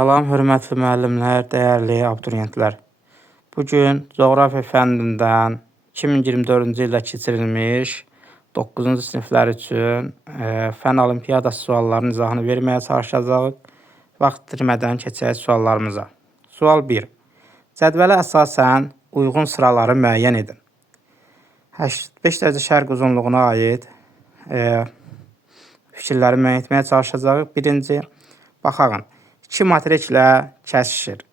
Salam, hörmətli müəllimlər, dəyərli abituriyentlər. Bugün coğrafiya fənnindən 2024-cü ildə keçirilmiş 9-cu siniflər üçün fənn olimpiyadası suallarının izahını verməyə çalışacağıq. Vaxt itirmədən keçək suallarımıza. Sual 1. Cədvələ əsasən uyğun sıraları müəyyən edin. 85 dərəcə şərq uzunluğuna aid fikirləri müəyyən etməyə çalışacağıq. Birinci, baxağın. 2 materiklə kəsişir.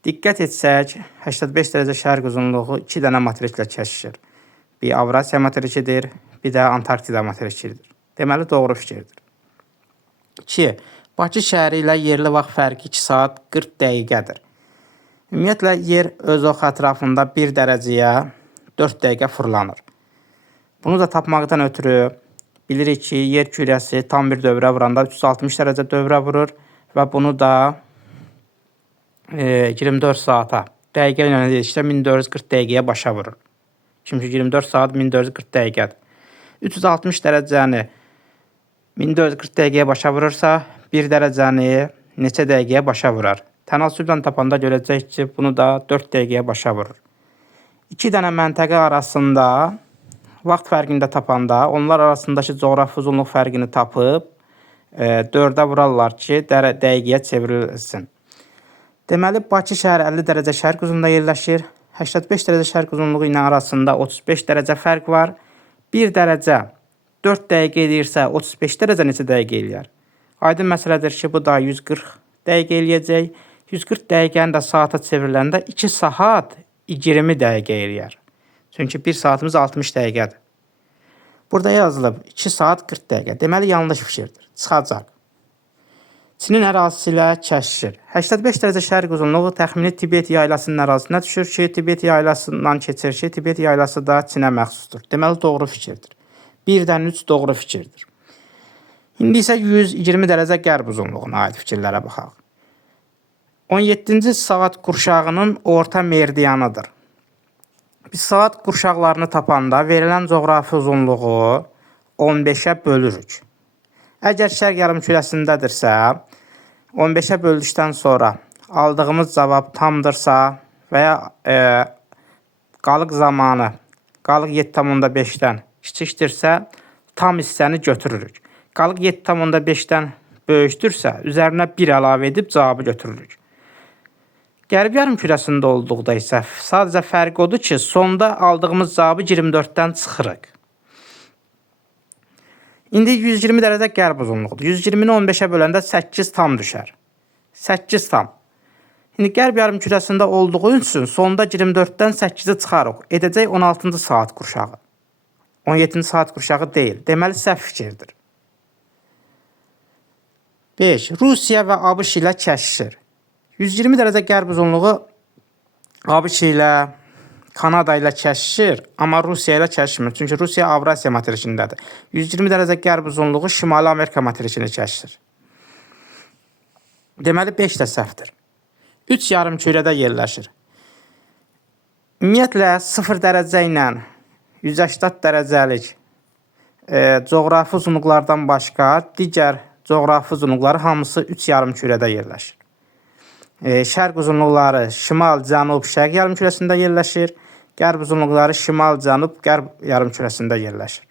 Diqqət etsək, 85 dərəcə şərq uzunluğu 2 dənə materiklə kəsişir. Bir Avrasiya materikidir, bir də Antarktida materikidir. Deməli, doğru fikirdir. 2. Bakı şəhəri ilə yerli vaxt fərqi 2 saat 40 dəqiqədir. Ümumiyyətlə, yer öz ox ətrafında 1 dərəcəyə 4 dəqiqə fırlanır. Bunu da tapmaqdan ötürü bilirik ki, yer kürəsi tam bir dövrə vuranda 360 dərəcə dövrə vurur və bunu da 24 saata, dəqiqə ilə dedikdə 1440 dəqiqəyə başa vurur. Çünki 24 saat 1440 dəqiqədir. 360 dərəcəni 1440 dəqiqəyə başa vurursa, 1 dərəcəni neçə dəqiqəyə başa vurar? Tənasüblə tapanda görəcək ki, bunu da 4 dəqiqəyə başa vurur. 2 dənə məntəqə arasında vaxt fərqini də tapanda, onlar arasındakı coğrafi uzunluq fərqini tapıb 4-ə vurarlar ki, dəqiqəyə çevrilsin. Deməli, Bakı şəhəri 50 dərəcə şərq uzunluğunda yerləşir. 85 dərəcə şərq uzunluğu ilə arasında 35 dərəcə fərq var. 1 dərəcə 4 dəqiqə edirsə, 35 dərəcə neçə dəqiqə eləyər? Aydın məsələdir ki, bu da 140 dəqiqə eləyəcək. 140 dəqiqəni də saata çevriləndə 2 saat 20 dəqiqə eləyər. Çünki 1 saatımız 60 dəqiqədir. Burada yazılıb 2 saat 40 dəqiqə. Deməli, yanlış fikirdir. Çıxacaq. Çinin ərazisi ilə kəsişir. 85 dərəcə şərq uzunluğu təxmini Tibet yaylasının ərazisinə düşür ki, Tibet yaylasından keçir ki, Tibet yaylası da Çinə məxsusdur. Deməli, doğru fikirdir. 1-dən 3 doğru fikirdir. İndi isə 120 dərəcə qərb uzunluğuna aid fikirlərə baxaq. 17-ci saat qurşağının orta meridianıdır. Biz saat qurşaqlarını tapanda verilən coğrafi uzunluğu 15-ə bölürük. Əgər şərq yarımkürəsindədirsə, 15-ə böldükdən sonra aldığımız cavab tamdırsa və ya qalıq zamanı, qalıq 7,5-dən kiçikdirsə, tam hissəni götürürük. Qalıq 7,5-dən böyükdürsə, üzərinə 1 əlavə edib cavabı götürürük. Qərb yarımkürəsində olduqda isə sadəcə fərq odur ki, sonda aldığımız cavabı 24-dən çıxırıq. İndi 120 dərəcə qərb uzunluğudur. 120-ni 15-ə böləndə 8 tam düşər. 8 tam. İndi qərb yarımkürəsində olduğu üçün sonda 24-dən 8-i çıxarıq. Edəcək 16-cı saat qurşağı. 17-ci saat qurşağı deyil. Deməli, səhv fikirdir. 5. Rusiya və ABŞ ilə kəsişir. 120 dərəcə qərb uzunluğu ABŞ ilə, Kanada ilə kəsişir, amma Rusiya ilə kəsişmir. Çünki Rusiya Avrasiya materikindədir. 120 dərəcə qərb uzunluğu Şimali Amerika materikini kəsişir. Deməli, 5 də səhvdir. 3 yarımkürədə yerləşir. Ümumiyyətlə, 0 dərəcə ilə 180 dərəcəlik coğrafi uzunluqlardan başqa digər coğrafi uzunluqları hamısı 3 yarımkürədə yerləşir. Şərq uzunluqları şimal, cənub, şərq yarımkürəsində yerləşir. Qərb uzunluqları şimal, cənub, qərb yarımkürəsində yerləşir.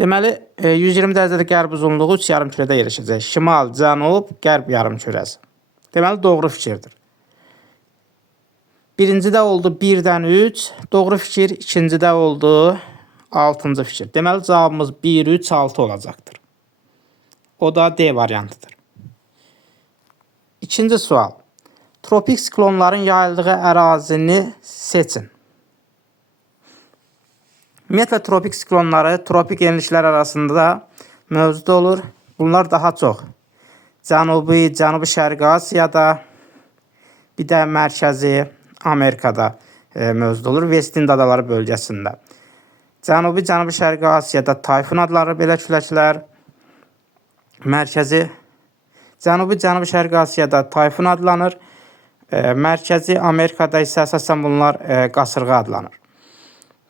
Deməli, 120 dərəcəlik qərb uzunluğu 3 yarımkürədə yerləşəcək. Şimal, cənub, qərb yarımkürəsi. Deməli, doğru fikirdir. Birincidə oldu 1-dən 3, doğru fikir. İkincidə oldu 6-cı fikir. Deməli, cavabımız 1, 3, 6 olacaqdır. O da D variantıdır. İkinci sual. Tropik siklonların yayıldığı ərazini seçin. Ümumiyyətlə, tropik siklonları tropik enliklər arasında mövcud olur. Bunlar daha çox Cənubi Şərqi Asiyada, bir də Mərkəzi Amerikada mövcud olur. West Hind adaları bölgəsində. Cənubi Şərqi Asiyada tayfun adları belə küləklər. Cənubi Şərqi Asiyada tayfun adlanır. Mərkəzi Amerikada isə əsasən bunlar qasırğa adlanır.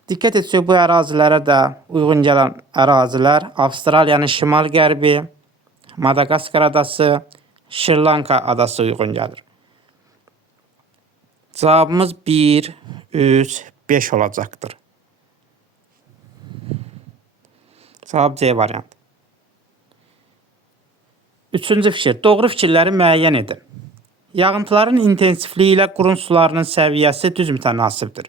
Diqqət etsək, bu ərazilərə də uyğun gələn ərazilər Avstraliyanın şimal-qərbi, Madagaskar adası, Şri-Lanka adası uyğun gəlir. Cavabımız 1, 3, 5 olacaqdır. Cavab C variantı. Üçüncü fikir. Doğru fikirləri müəyyən edin. Yağıntıların intensivliyi ilə qurun sularının səviyyəsi düz mütənasibdir.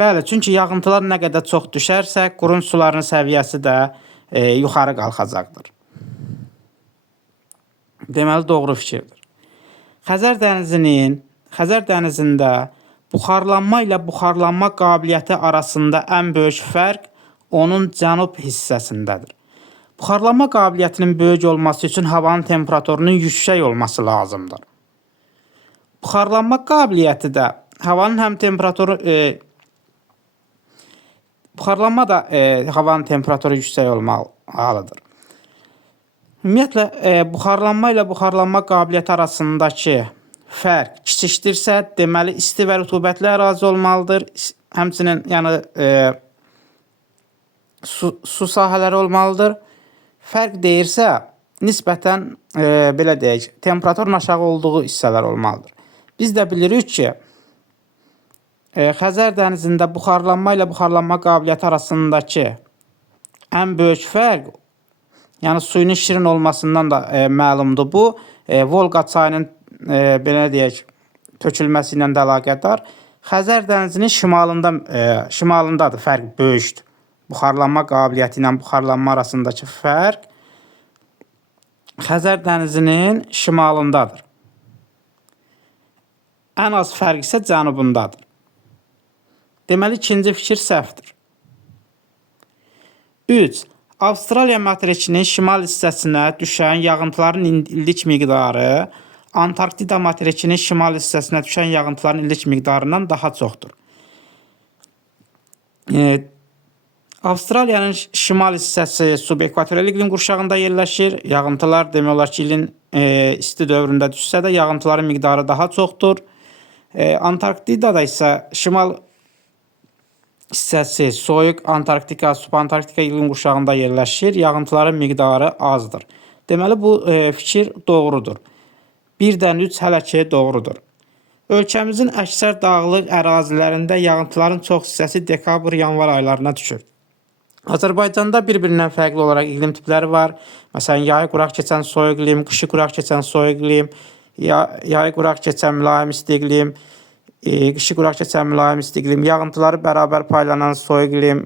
Bəli, çünki yağıntılar nə qədər çox düşərsə, qurun sularının səviyyəsi də yuxarı qalxacaqdır. Deməli, doğru fikirdir. Xəzər dənizində buxarlanma ilə buxarlanma qabiliyyəti arasında ən böyük fərq onun cənub hissəsindədir. Buxarlanma qabiliyyətinin böyük olması üçün havanın temperaturunun yüksək olması lazımdır. Buxarlanma qabiliyyəti də havanın həm temperaturu buxarlanma da havanın temperaturu yüksək olmalıdır. Ümumiyyətlə, buxarlanma ilə buxarlanma qabiliyyəti arasındakı fərq kiçikdirsə, deməli, isti və rütubətli ərazi olmalıdır. Həmçinin su sahələri olmalıdır. Fərq deyirsə, nisbətən, belə deyək, temperaturun aşağı olduğu hissələr olmalıdır. Biz də bilirik ki, Xəzər dənizində buxarlanma ilə buxarlanma qabiliyyəti arasındakı ən böyük fərq, yəni suyunun şirin olmasından da məlumdur bu. Volqa çayının belə deyək, tökülməsi ilə də əlaqədar. Xəzər dənizinin şimalındadır fərq böyükdür. Buxarlanma qabiliyyəti ilə buxarlanma arasındakı fərq Xəzər dənizinin şimalındadır. Ən az fərq isə cənubundadır. Deməli, ikinci fikir səhvdir. 3. Avstraliya materikinin şimal hissəsinə düşən yağıntıların illik miqdarı Antarktida materikinin şimal hissəsinə düşən yağıntıların illik miqdarından daha çoxdur. Avstraliyanın şimal hissəsi subekvatorial iqlim qurşağında yerləşir. Yağıntılar demək olar ki, ilin isti dövründə düşsə də yağıntıların miqdarı daha çoxdur. Antarktidada isə şimal hissəsi soyuq Antarktika, subantarktika iqlim qurşağında yerləşir. Yağıntıların miqdarı azdır. Deməli, bu fikir doğrudur. 1-dən 3 hələ ki doğrudur. Ölkəmizin əksər dağlıq ərazilərində yağıntıların çox hissəsi dekabr-yanvar aylarına düşür. Azərbaycanda bir-birindən fərqli olaraq iqlim tipləri var. Məsələn, yayı quraq keçən soyuq iqlim, qışı quraq keçən soyuq iqlim, yayı quraq keçən mülayim isti iqlim, qışı quraq keçən mülayim isti iqlim, yağıntıları bərabər paylanan soyuq iqlim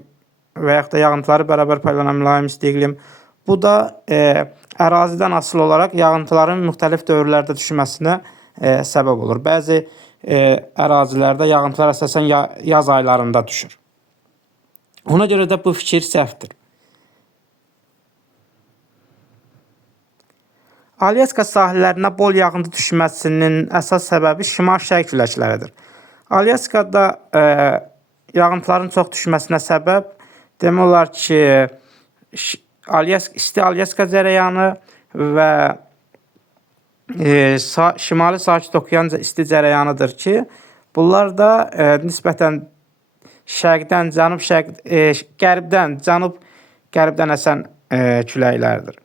və yaxud da yağıntıları bərabər paylanan mülayim isti iqlim. Bu da ərazidən asılı olaraq yağıntıların müxtəlif dövrlərdə düşməsinə səbəb olur. Bəzi ərazilərdə yağıntılar əsasən yaz aylarında düşür. Ona görə də bu fikir səhvdir. Alyaska sahillərinə bol yağıntı düşməsinin əsas səbəbi şimal-şərq küləkləridir. Alyaskada yağıntıların çox düşməsinə səbəb demək olar ki, isti Alyaska cərəyanı və şimali sakit okean isti cərəyanıdır ki, bunlar da nisbətən şərqdən, qərbdən, cənub-qərbdən əsən küləklərdir.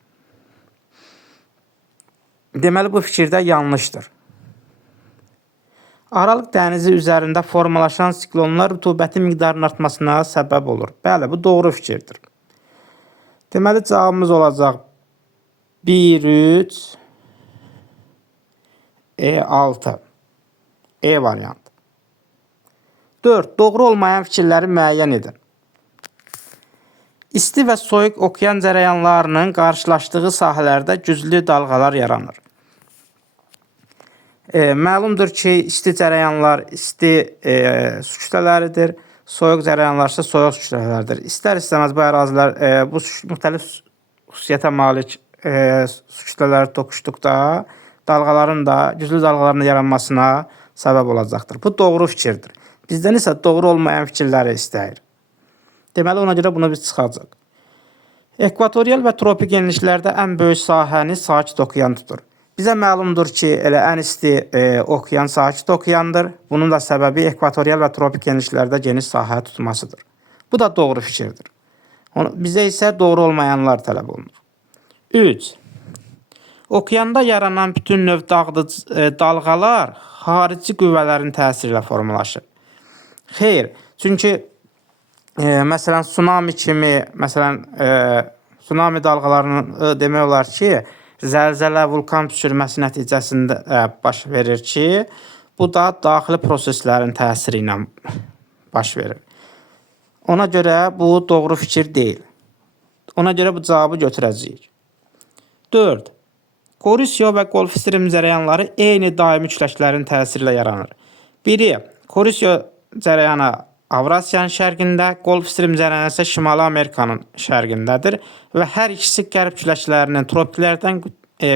Deməli, bu fikirdə yanlışdır. Aralıq dənizi üzərində formalaşan siklonlar rütubətin miqdarının artmasına səbəb olur. Bəli, bu doğru fikirdir. Deməli, cavabımız olacaq 1, 3, 6. Variantı. 4. Doğru olmayan fikirləri müəyyən edin. İsti və soyuq okean cərəyanlarının qarşılaşdığı sahələrdə güclü dalğalar yaranır. Məlumdur ki, isti cərəyanlar isti su kütlələridir, soyuq cərəyanlar isə soyuq su kütlələridir. İstər-istəməz bu ərazilər bu müxtəlif xüsusiyyətə malik su kütlələri toqquşduqda dalğaların da güclü dalğaların yaranmasına səbəb olacaqdır. Bu doğru fikirdir. Bizdən isə doğru olmayan fikirləri istəyir. Deməli, ona görə bunu biz çıxacaq. Ekvatorial və tropik enliklərdə ən böyük sahəni sakit okean tutur. Bizə məlumdur ki, elə ən isti okean sakit okeandır. Bunun da səbəbi ekvatorial və tropik enliklərdə geniş sahə tutmasıdır. Bu da doğru fikirdir. Bizə isə doğru olmayanlar tələb olunur. 3. Okeanda yaranan bütün növ dalğalar xarici qüvvələrin təsiri ilə formalaşır. Xeyr, çünki məsələn tsunami kimi, məsələn tsunami dalğalarının demək olar ki, zəlzələ, vulkan püskürməsi nəticəsində baş verir ki, bu da daxili proseslərin təsiri ilə baş verir. Ona görə bu doğru fikir deyil. Ona görə bu cavabı götürəcəyik. 4. Korozisiya və Golf Stream cərəyanları eyni daimi küləklərin təsiri ilə yaranır. Biri, korozisiya cərəyanı Avrasiyanın şərqində, Golf Stream cərəyanı isə Şimali Amerikanın şərqindədir və hər ikisi qərb küləklərinin tropiklərdən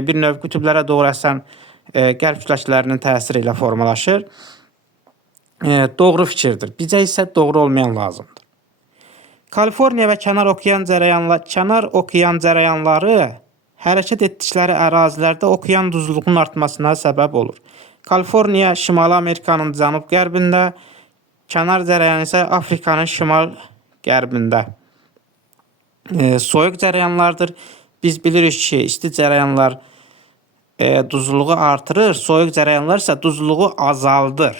bir növ qütblərə doğru əsən qərb küləklərinin təsiri ilə formalaşır. Doğru fikirdir. Bizə isə doğru olmayan lazımdır. Kaliforniya və kənar okean cərəyanları hərəkət etdikləri ərazilərdə okean duzluğunun artmasına səbəb olur. Kaliforniya Şimali Amerikanın cənub-qərbində, kənar cərəyanı isə Afrikanın şimal-qərbində. Soyuq cərəyanlardır. Biz bilirik ki, isti cərəyanlar duzluğu artırır, soyuq cərəyanlar isə duzluğu azaldır.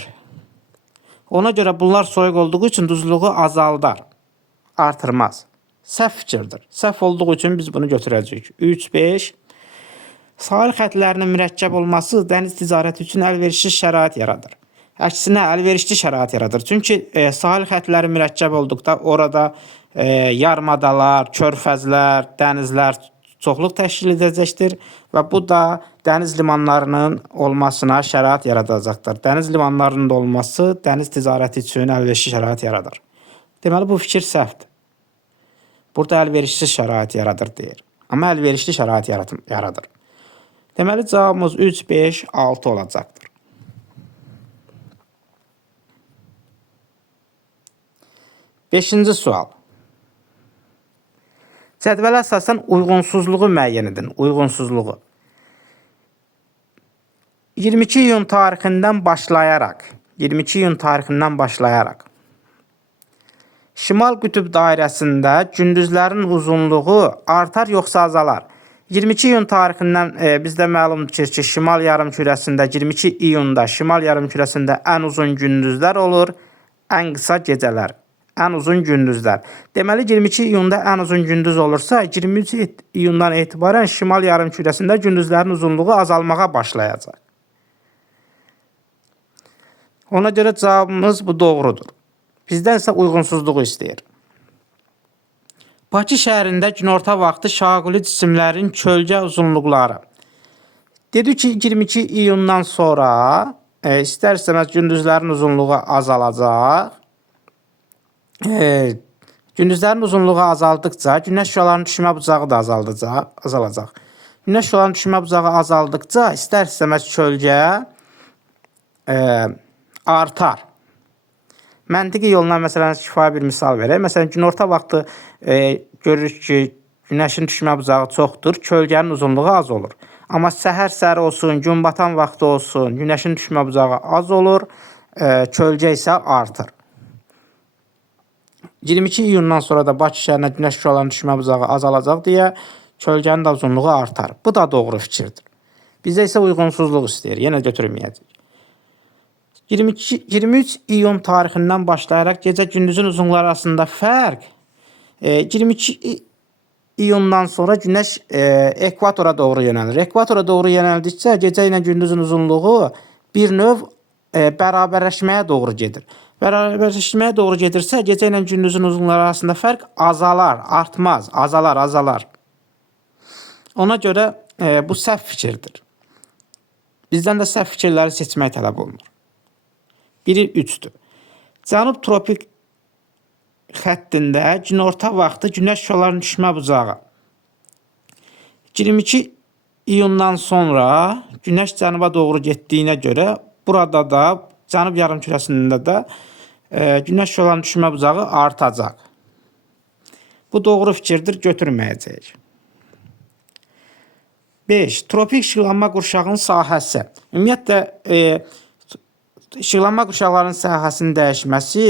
Ona görə bunlar soyuq olduğu üçün duzluğu azaldar, artırmaz. Səhv fikirdir. Səhv olduğu üçün biz bunu götürəcəyik. 3-5. Sahil xəttlərinin mürəkkəb olması dəniz ticarəti üçün əlverişli şərait yaradır. Əksinə əlverişli şərait yaradır. Çünki sahil xəttləri mürəkkəb olduqda orada yarımadalar, körfəzlər, dənizlər çoxluq təşkil edəcəkdir və bu da dəniz limanlarının olmasına şərait yaradacaqdır. Dəniz limanlarının da olması dəniz ticarəti üçün əlverişli şərait yaradır. Deməli, bu fikir səhvdir. Burada əlverişsiz şərait yaradır deyir. Amma əlverişli şərait yaradır. Deməli, cavabımız 3, 5, 6 olacaqdır. 5-ci sual. Cədvələ əsasən uyğunsuzluğu müəyyən edin. Uyğunsuzluğu. 22 iyun tarixindən başlayaraq Şimal qütb dairəsində gündüzlərin uzunluğu artar yoxsa azalar? 22 iyun tarixindən bizdə məlumdur ki, Şimal yarımkürəsində 22 iyunda Şimal yarımkürəsində ən uzun gündüzlər olur, ən qısa gecələr. Ən uzun gündüzlər. Deməli, 22 iyunda ən uzun gündüz olursa, 23 iyundan etibarən Şimal yarımkürəsində gündüzlərin uzunluğu azalmağa başlayacaq. Ona görə cavabımız bu doğrudur. Bizdən isə uyğunsuzluğu istəyir. Bakı şəhərində günorta vaxtı şaquli cisimlərin kölgə uzunluqları. Dedi ki, 22 iyundan sonra istər-istəməz gündüzlərin uzunluğu azalacaq. Gündüzlərin uzunluğu azaldıqca günəş şüalarının düşmə bucağı da azalacaq. Günəş şüalarının düşmə bucağı azaldıqca istər-istəməz kölgə artar. Məntiqi yolla məsələn şifahi bir misal verək. Məsələn, günorta vaxtı görürük ki, günəşin düşmə bucağı çoxdur, kölgənin uzunluğu az olur. Amma səhər səri olsun, gün batan vaxtı olsun, günəşin düşmə bucağı az olur, kölgə isə artır. 22 iyundan sonra da Bakı şəhərinə günəş şüalarının düşmə bucağı azalacaq deyə kölgənin də uzunluğu artar. Bu da doğru fikirdir. Bizə isə uyğunsuzluq istəyir. Yenə götürməyəcək. 23 iyun tarixindən başlayaraq gecə-gündüzün uzunluqları arasında fərq 22 iyundan sonra günəş ekvatora doğru yönəlir. Ekvatora doğru yönəldikcə gecə ilə gündüzün uzunluğu bir növ bərabərləşməyə doğru gedir. Bərabərləşməyə doğru gedirsə, gecə ilə gündüzün uzunluqları arasında fərq azalar, artmaz, azalar. Ona görə bu səhv fikirdir. Bizdən də səhv fikirləri seçmək tələb olunur. Biri 3'dür. Cənub tropik xəttində günorta vaxtı günəş şüalarının düşmə bucağı. 22 iyundan sonra günəş cənuba doğru getdiyinə görə burada da cənub yarımkürəsində də günəş şüalarının düşmə bucağı artacaq. Bu doğru fikirdir, götürməyəcəyik. 5. Tropik işıqlanma qurşağının sahəsi. Ümumiyyətlə, İşıqlanma qurşaqlarının sahəsinin dəyişməsi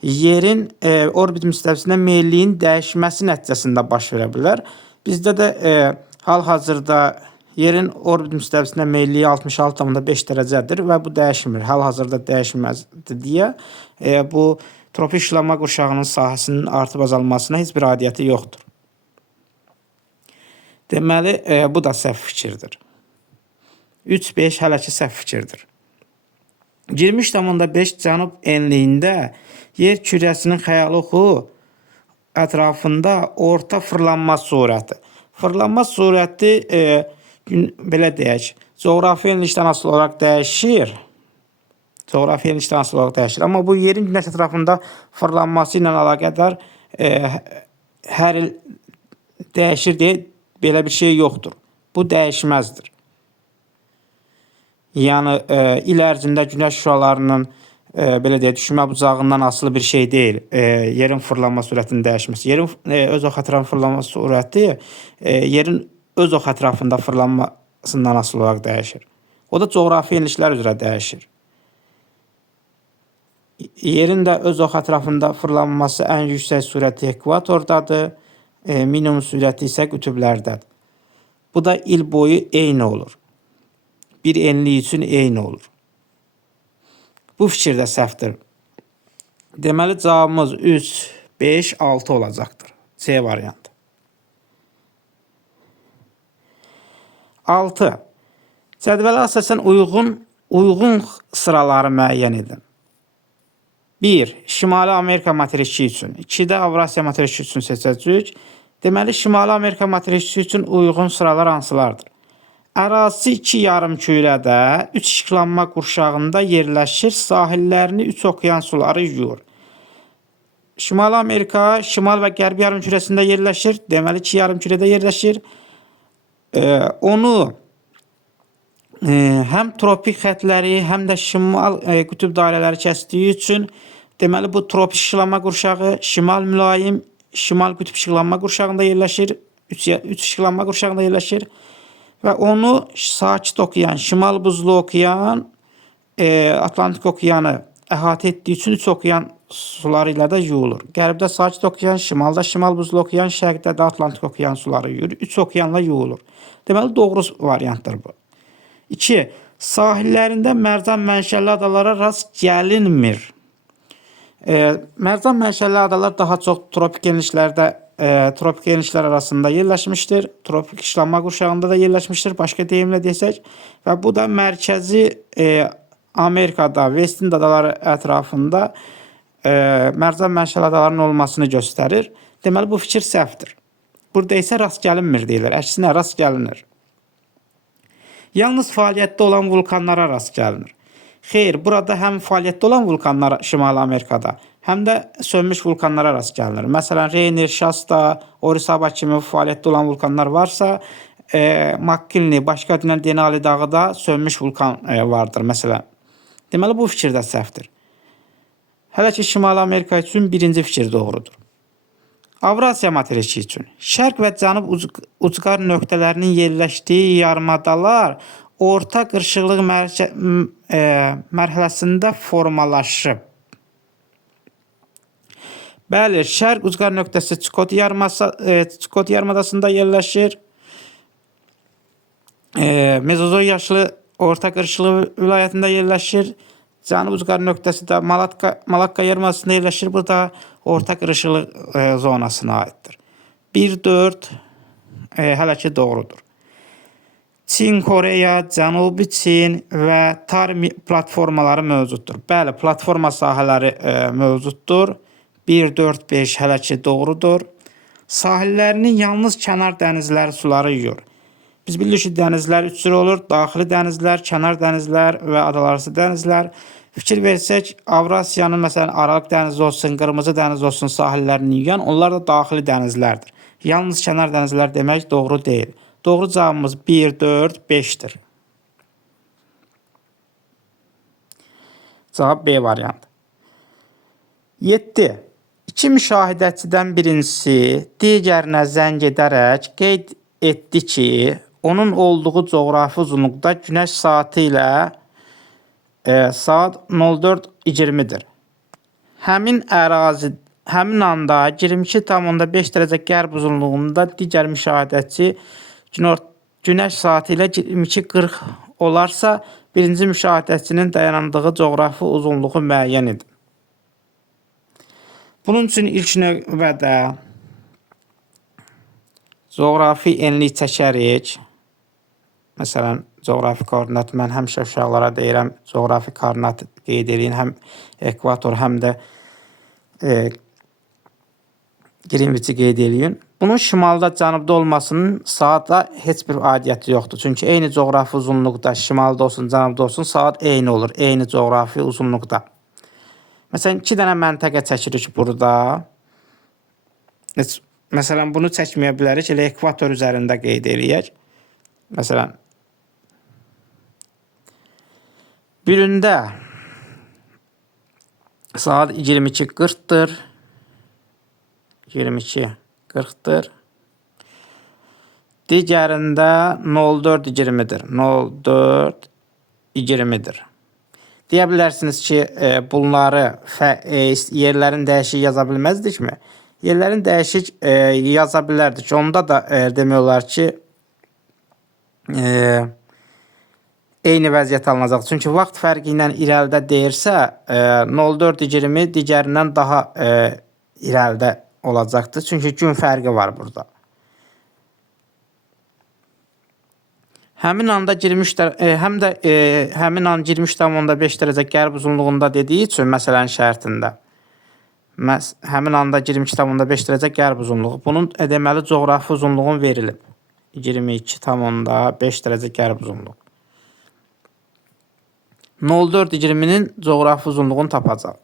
yerin orbit müstəvisində meyilliyin dəyişməsi nəticəsində baş verə bilər. Bizdə də hal-hazırda Yerin orbit müstəvisində meylliyi 66,5 dərəcədir və bu dəyişmir. Hal-hazırda dəyişməzdir deyə bu tropik işıqlanma qurşağının sahəsinin artıb azalmasına heç bir aidiyyəti yoxdur. Deməli, bu da səhv fikirdir. 3-5 hələ ki səhv fikirdir. 23,5 cənub enliyində yer kürəsinin xəyali oxu ətrafında orta fırlanma surəti. Fırlanma surəti belə deyək, coğrafi enlikdən asılı olaraq dəyişir. Coğrafi enlikdən asılı olaraq dəyişir. Amma bu yerin günəş ətrafında fırlanması ilə əlaqədar hər il dəyişir deyə belə bir şey yoxdur. Bu dəyişməzdir. Yəni il ərzində günəş şüalarının belə deyək, düşmə bucağından asılı bir şey deyil. Yerin fırlanma sürətinin dəyişməsi. Yerin öz ox ətrafında fırlanma sürəti yerin öz ox ətrafında fırlanmasından asılı olaraq dəyişir. O da coğrafi enliklər üzrə dəyişir. Yerin də öz ox ətrafında fırlanması ən yüksək sürəti ekvatordadır. Minimum sürəti isə qütblərdədir. Bu da il boyu eyni olur. Bir enlik üçün eyni olur. Bu fikir də səhvdir. Deməli, cavabımız 3, 5, 6 olacaqdır. C variantı. 6. Cədvələ əsasən uyğun sıraları müəyyən edin. 1. Şimali Amerika materiki üçün. 2-də Avrasiya materiki üçün seçəcəyik. Deməli, Şimali Amerika materiki üçün uyğun sıralar hansılardır? Ərazisi 2 yarımkürədə 3 işıqlanma qurşağında yerləşir, sahillərini 3 okean suları yuyur. Şimali Amerika, şimal və qərb yarımkürəsində yerləşir, deməli 2 yarımkürədə yerləşir. Onu həm tropik xətləri, həm də şimal qütb dairələri kəsdiyi üçün, deməli bu tropik işıqlanma qurşağı şimal mülayim, şimal qütb işıqlanma qurşağında yerləşir, 3 işıqlanma qurşağında yerləşir. Və onu sakit okean, şimal buzlu okean, Atlantik okeanı əhatə etdiyi üçün 3 okean suları ilə də yuyulur. Qərbdə sakit okean, şimalda şimal buzlu okean, şərqdə də Atlantik okean suları yuyulur. 3 okeanla yuyulur. Deməli, doğru variantdır bu. 2. Sahillərində mərcan mənşəli adalara rast gəlinmir. Mərcan mənşəli adalar daha çox tropik enliklər arasında yerləşmişdir. Tropik işıqlanma qurşağında da yerləşmişdir, başqa deyimlə desək. Və bu da mərkəzi Amerikada, West Indiz adaları ətrafında mərcan mənşəli adaların olmasını göstərir. Deməli, bu fikir səhvdir. Burada isə rast gəlinmir deyilir, əksinə rast gəlinir. Yalnız fəaliyyətdə olan vulkanlara rast gəlinir. Xeyr, burada həm fəaliyyətdə olan vulkanlar Şimali Amerikada, həm də sönmüş vulkanlara rast gəlinir. Məsələn, Reynir, Şasta, Orizaba kimi fəaliyyətdə olan vulkanlar varsa, McKinley, başqa adıyla Denali dağı da sönmüş vulkan vardır, məsələn. Deməli, bu fikir də səhvdir. Hələ ki, Şimali Amerika üçün birinci fikir doğrudur. Avrasiya materiki üçün şərq və cənub ucqar nöqtələrinin yerləşdiyi yarımadalar orta qırışıqlıq mərhələsində formalaşıb. Bəli, şərq ucqar nöqtəsi Çukot yarımadasında yerləşir. Mezozoy yaşlı orta qırışıqlıq vilayətində yerləşir. Cənub ucqar nöqtəsi də Malakka yarımadasında yerləşir. Bu da orta qırışıqlıq zonasına aiddir. 1-4 hələ ki doğrudur. Çin, Koreya, Cənubi Çin və tar platformaları mövcuddur. Bəli, platforma sahələri mövcuddur. 1-4-5 hələ ki doğrudur. Sahillərinin yalnız kənar dənizləri suları yuyur. Biz bilirik ki, dənizlər 3 cür olur. Daxili dənizlər, kənar dənizlər və adalararası dənizlər. Fikir versək, Avrasiyanın məsələn Aralıq dənizi olsun, Qırmızı dəniz olsun sahillərini yuyan, onlar da daxili dənizlərdir. Yalnız kənar dənizlər demək doğru deyil. Doğru cavabımız 1-4-5'dir. Cavab B variantı. 7. İki müşahidəçidən birincisi digərinə zəng edərək qeyd etdi ki, onun olduğu coğrafi uzunluqda günəş saatı ilə saat 04:20'dir. Həmin anda 22,5 dərəcə qərb uzunluğunda digər müşahidəçi Günəş saatı ilə 22:40 olarsa, birinci müşahidəçinin dayandığı coğrafi uzunluğu müəyyən edin. Bunun üçün ilk növbədə coğrafi enlik çəkərik. Məsələn, coğrafi koordinat mən həmişə uşaqlara deyirəm, coğrafi koordinat qeyd edin, həm ekvator, həm də Greenwichi qeyd edin. Bunun şimalda, cənubda olmasının saata heç bir aidiyyəti yoxdur. Çünki eyni coğrafi uzunluqda, şimalda olsun, cənubda olsun, saat eyni olur, eyni coğrafi uzunluqda. Məsələn, 2 dənə məntəqə çəkirik burada. Məsələn, bunu çəkməyə bilərik, elə ekvator üzərində qeyd edək. Məsələn, birində saat 22:40'dır. 22:40'dır. Digərində 04:20'dir. 04:20'dir. Deyə bilərsiniz ki, bunları yerlərin dəyişik yaza bilməzdikmi? Yerlərin dəyişik yaza bilərdik. Onda da demək olar ki, eyni vəziyyət alınacaq. Çünki vaxt fərqi ilə irəlidə deyirsə, 04:20 digərindən daha irəlidə olacaqdır. Çünki gün fərqi var burada. Həmin anda 23 həm də həmin an 23,5 dərəcə qərb uzunluğunda dediyi üçün məsələnin şərtində həmin anda 22,5 dərəcə qərb uzunluğu. Bunun deməli coğrafi uzunluğun verilib. 22,5 dərəcə qərb uzunluğu. 04:20'nin coğrafi uzunluğunu tapacaq.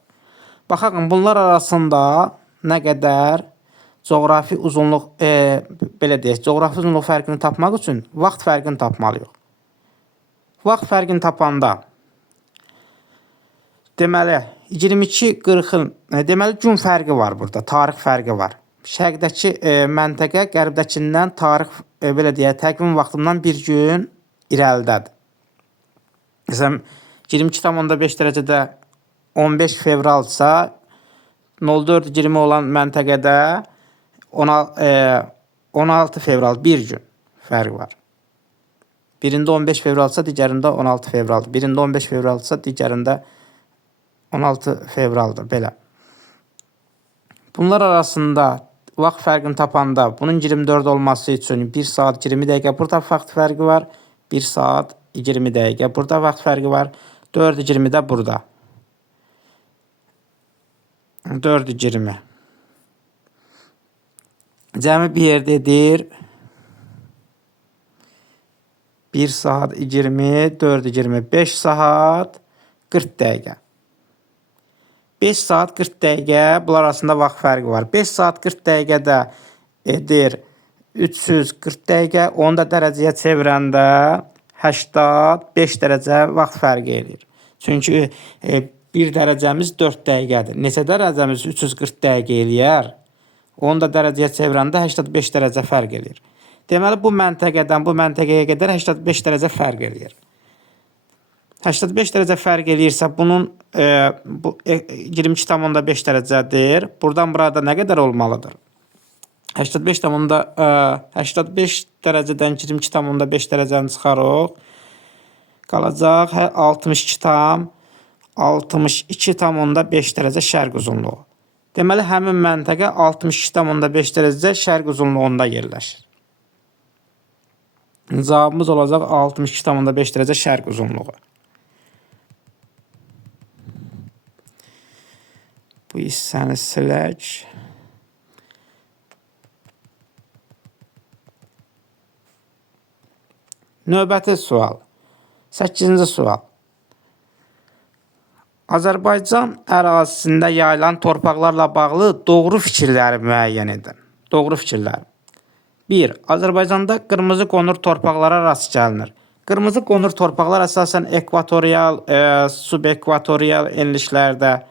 Baxın, bunlar arasında nə qədər coğrafi uzunluq, belə deyək, coğrafi uzunluq fərqini tapmaq üçün vaxt fərqini tapmalıyıq. Vaxt fərqini tapanda, deməli, 22:40'ın, deməli, gün fərqi var burada, tarix fərqi var. Şərqdəki məntəqə qərbdəkindən tarix, belə deyək, təqvim vaxtından bir gün irəlidədir. Məsələn, 22,5 dərəcədə 15 fevralsa, 04:20 olan məntəqədə 16 fevral bir gün fərq var. Birində 15 fevralsa, digərində 16 fevraldır. Birində 15 fevralsa, digərində 16 fevraldır. Belə. Bunlar arasında vaxt fərqini tapanda, bunun 24 olması üçün 1 saat 20 dəqiqə burada vaxt fərqi var. 1 saat 20 dəqiqə burada vaxt fərqi var. 4:20 də burada. 4:20. Cəmi bir yerdə edir. 1 saat 20, 4:20, 5 saat 40 dəqiqə. 5 saat 40 dəqiqə, bunlar arasında vaxt fərqi var. 5 saat 40 dəqiqədə edir 340 dəqiqə, onu da dərəcəyə çevirəndə 85 dərəcə vaxt fərqi eləyir. Çünki 1 dərəcəmiz 4 dəqiqədir. Neçə dərəcəmiz 340 dəqiqə eləyər? Onu da dərəcəyə çevirəndə 85 dərəcə fərq eləyir. Deməli, bu məntəqədən bu məntəqəyə qədər 85 dərəcə fərq eləyir. 85 dərəcə fərq eləyirsə, bunun 22,5 dərəcədir. Buradan burada nə qədər olmalıdır? 85 dərəcədən 22,5 dərəcəni çıxarıq. Qalacaq 62,5 dərəcə şərq uzunluğu. Deməli, həmin məntəqə 62,5 dərəcə şərq uzunluğunda yerləşir. Cavabımız olacaq 62,5 dərəcə şərq uzunluğu. Bu hissəni silək. Növbəti sual. 8-ci sual. Azərbaycan ərazisində yayılan torpaqlarla bağlı doğru fikirləri müəyyən edin. Doğru fikirlər. 1. Azərbaycanda qırmızı qonur torpaqlara rast gəlinir. Qırmızı qonur torpaqlar əsasən ekvatorial, subekvatorial enliklərdə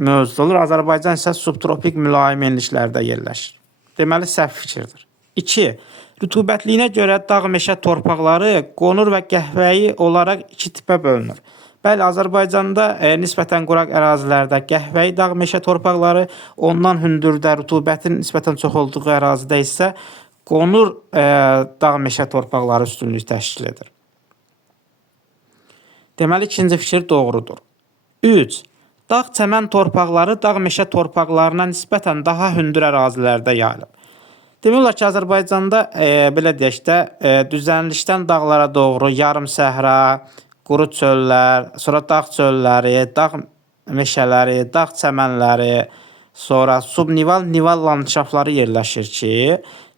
mövcud olur. Azərbaycan isə subtropik mülayim enliklərdə yerləşir. Deməli, səhv fikirdir. 2. Rütubətliyinə görə dağ meşə torpaqları qonur və qəhvəyi olaraq 2 tipə bölünür. Bəli, Azərbaycanda nisbətən quraq ərazilərdə qəhvəyi dağ meşə torpaqları, ondan hündürdə rütubətin nisbətən çox olduğu ərazidə isə qonur dağ meşə torpaqları üstünlük təşkil edir. Deməli, ikinci fikir doğrudur. 3. Dağ çəmən torpaqları dağ meşə torpaqlarına nisbətən daha hündür ərazilərdə yayılıb. Demək olar ki, Azərbaycanda belə deyək də, düzənlikdən dağlara doğru yarım səhra, quru çöllər, sonra dağ çölləri, dağ meşələri, dağ çəmənləri, sonra subnival, nival landşaftları yerləşir ki,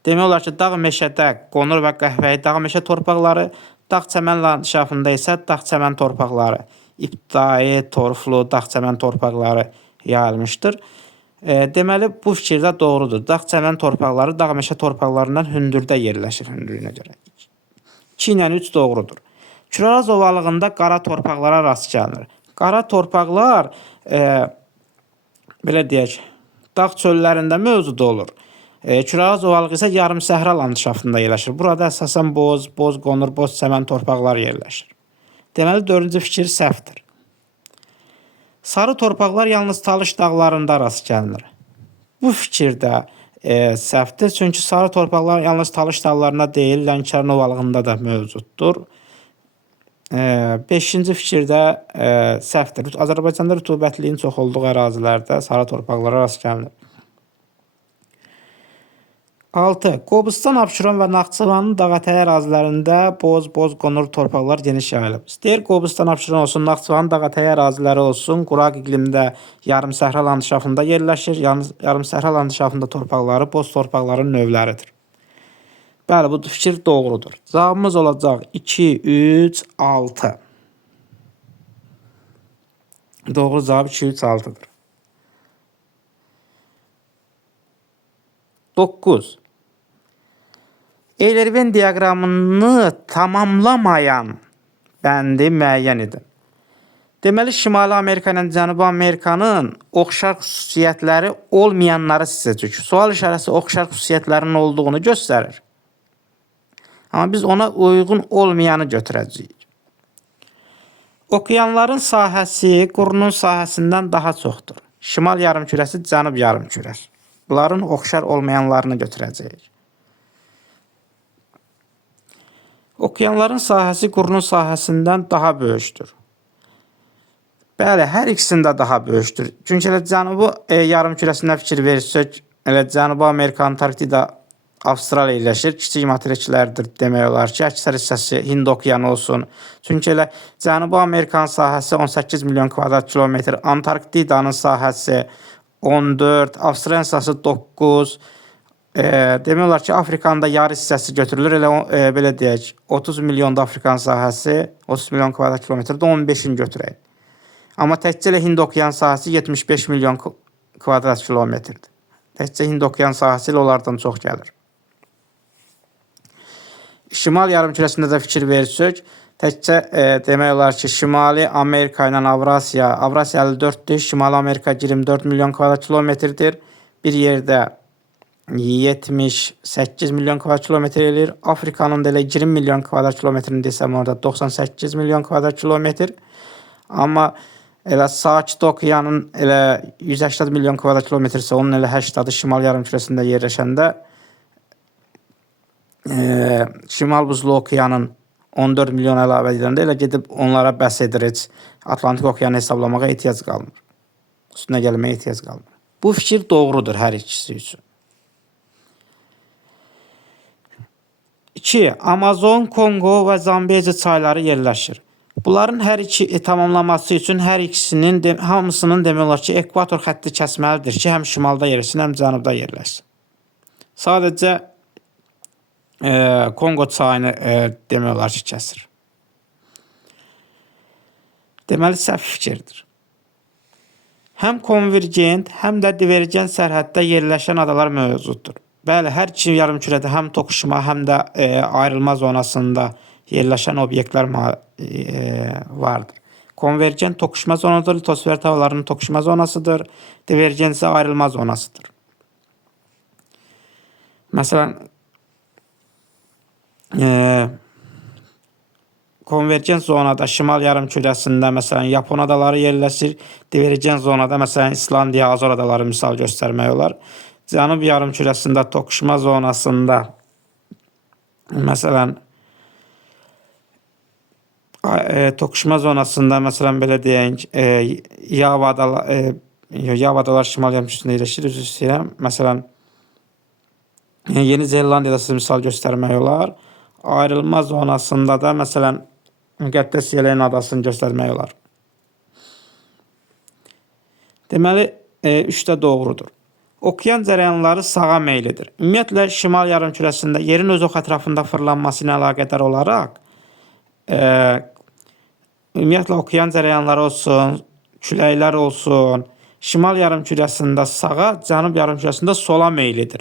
demək olar ki, dağ meşədə qonur və qəhvəyi dağ meşə torpaqları, dağ çəmən landşaftında isə dağ çəmən torpaqları, ibtidai, torflu, dağ çəmən torpaqları yayılmışdır. Deməli, bu fikirdə doğrudur. Dağ çəmən torpaqları dağ meşə torpaqlarından hündürdə yerləşir hündürlüyünə görə. 2 ilə 3 doğrudur. Küraraz ovalığında qara torpaqlara rast gəlinir. Qara torpaqlar, belə deyək, dağ çöllərində mövcud olur. Küraraz ovalığı isə yarım səhra landşaftında yerləşir. Burada əsasən boz qonur, boz çəmən torpaqlar yerləşir. Deməli, 4-cü fikir səhvdir. Sarı torpaqlar yalnız Talış dağlarında rast gəlinir. Bu fikir də səhvdir. Çünki sarı torpaqlar yalnız Talış dağlarında deyil, Lənkəran ovalığında da mövcuddur. 5-ci fikir də səhvdir. Azərbaycanda rütubətliyin çox olduğu ərazilərdə sarı torpaqlara rast gəlinir. 6. Qobustan, Abşeron və Naxçıvanın dağətəyi ərazilərində boz qonur torpaqlar geniş yayılıb. İstəyir Qobustan, Abşeron olsun, Naxçıvanın dağətəyi əraziləri olsun, quraq iqlimdə yarım səhra landşaftında yerləşir. Yarım səhra landşaftında torpaqları boz torpaqların növləridir. Bəli, bu fikir doğrudur. Cavabımız olacaq 2, 3, 6. Doğru cavab 2, 3, 6'dır. 9. Eylerven diaqramını tamamlamayan bəndi müəyyən edin. Deməli, Şimali Amerika ilə Cənubi Amerikanın oxşar xüsusiyyətləri olmayanları seçəcək. Sual işarəsi oxşar xüsusiyyətlərinin olduğunu göstərir. Amma biz ona uyğun olmayanı götürəcəyik. Okeanların sahəsi qurunun sahəsindən daha çoxdur. Şimal yarımkürəsi, Cənub yarımkürəsi. Bunların oxşar olmayanlarını götürəcəyik. Okeanların sahəsi qurunun sahəsindən daha böyükdür. Bəli, hər ikisində daha böyükdür. Çünki elə Cənubi yarımkürəsində fikir verirsək, elə Cənubi Amerika, Antarktida, Avstraliya yerləşir. Kiçik materiklərdir demək olar ki, əksər hissəsi Hind okeanı olsun. Çünki elə Cənubi Amerikanın sahəsi 18 milyon kvadrat kilometr, Antarktidanın sahəsi 14, Avstraliyanın sahəsi 9. Demək olar ki, Afrikanın da yarı hissəsi götürülür. Elə belə deyək, 30 milyonda Afrikanın sahəsi, 30 milyon kvadrat kilometrdə 15'ini götürək. Amma təkcə Hind okean sahəsi 75 milyon kvadrat kilometrdir. Təkcə Hind okean sahəsi ilə onlardan çox gəlir. Şimal yarımkürəsində də fikir verirsək, təkcə demək olar ki, Şimali Amerika ilə Avrasiya 54'dür, Şimali Amerika 24 milyon kvadrat kilometrdir. Bir yerdə 78 milyon kvadrat kilometr eləyir. Afrikanın da elə 20 milyon kvadrat kilometrini desəm orada 98 milyon kvadrat kilometr. Amma elə Sakit okeanın elə 180 milyon kvadrat kilometrsə, onun elə 80'ı Şimal yarımkürəsində yerləşəndə Şimal buzlu okeanın 14 milyon əlavə edəndə elə gedib onlara bəs edir, heç Atlantik okeanı hesablamağa ehtiyac qalmır. Üstünə gəlməyə ehtiyac qalmır. Bu fikir doğrudur hər ikisi üçün. 2. Amazon, Kongo və Zambezi çayları yerləşir. Bunların hər iki tamamlaması üçün hər ikisinin hamısının demək olar ki, ekvator xətti kəsməlidir ki, həm şimalda yerləşsin, həm cənubda yerləşsin. Sadəcə Kongo çayını demək olar ki, kəsir. Deməli, səhv fikirdir. Həm konvergent, həm də divergent sərhəddə yerləşən adalar mövcuddur. Bəli, hər iki yarımkürədə həm toqquşma, həm də ayrılma zonasında yerləşən obyektlər vardır. Konvergent toqquşma zonadır, litosfer havalarının toqquşma zonasıdır. Divergent isə ayrılma zonasıdır. Məsələn, konvergent zonada şimal yarımkürəsində məsələn Yapon adaları yerləşir. Divergent zonada məsələn İslandiya, Azor adaları misal göstərmək olar. Cənub yarımkürəsində toqquşma zonasında Məsələn, toqquşma zonasında, məsələn, belə deyək, Yava adalar şimal yarımkürəsində yerləşir. Üzr istəyirəm. Məsələn, Yeni Zelandiyada siz misal göstərmək olar. Ayrılma zonasında da, məsələn, Müqəddəs Yeleyin adasını göstərmək olar. Deməli, 3 də doğrudur. Okean cərəyanları sağa meylidir. Ümumiyyətlə, şimal yarımkürəsində yerin öz ox ətrafında fırlanması ilə əlaqədar olaraq, ümumiyyətlə, okean cərəyanları olsun, küləklər olsun, şimal yarımkürəsində sağa, cənub yarımkürəsində sola meylidir.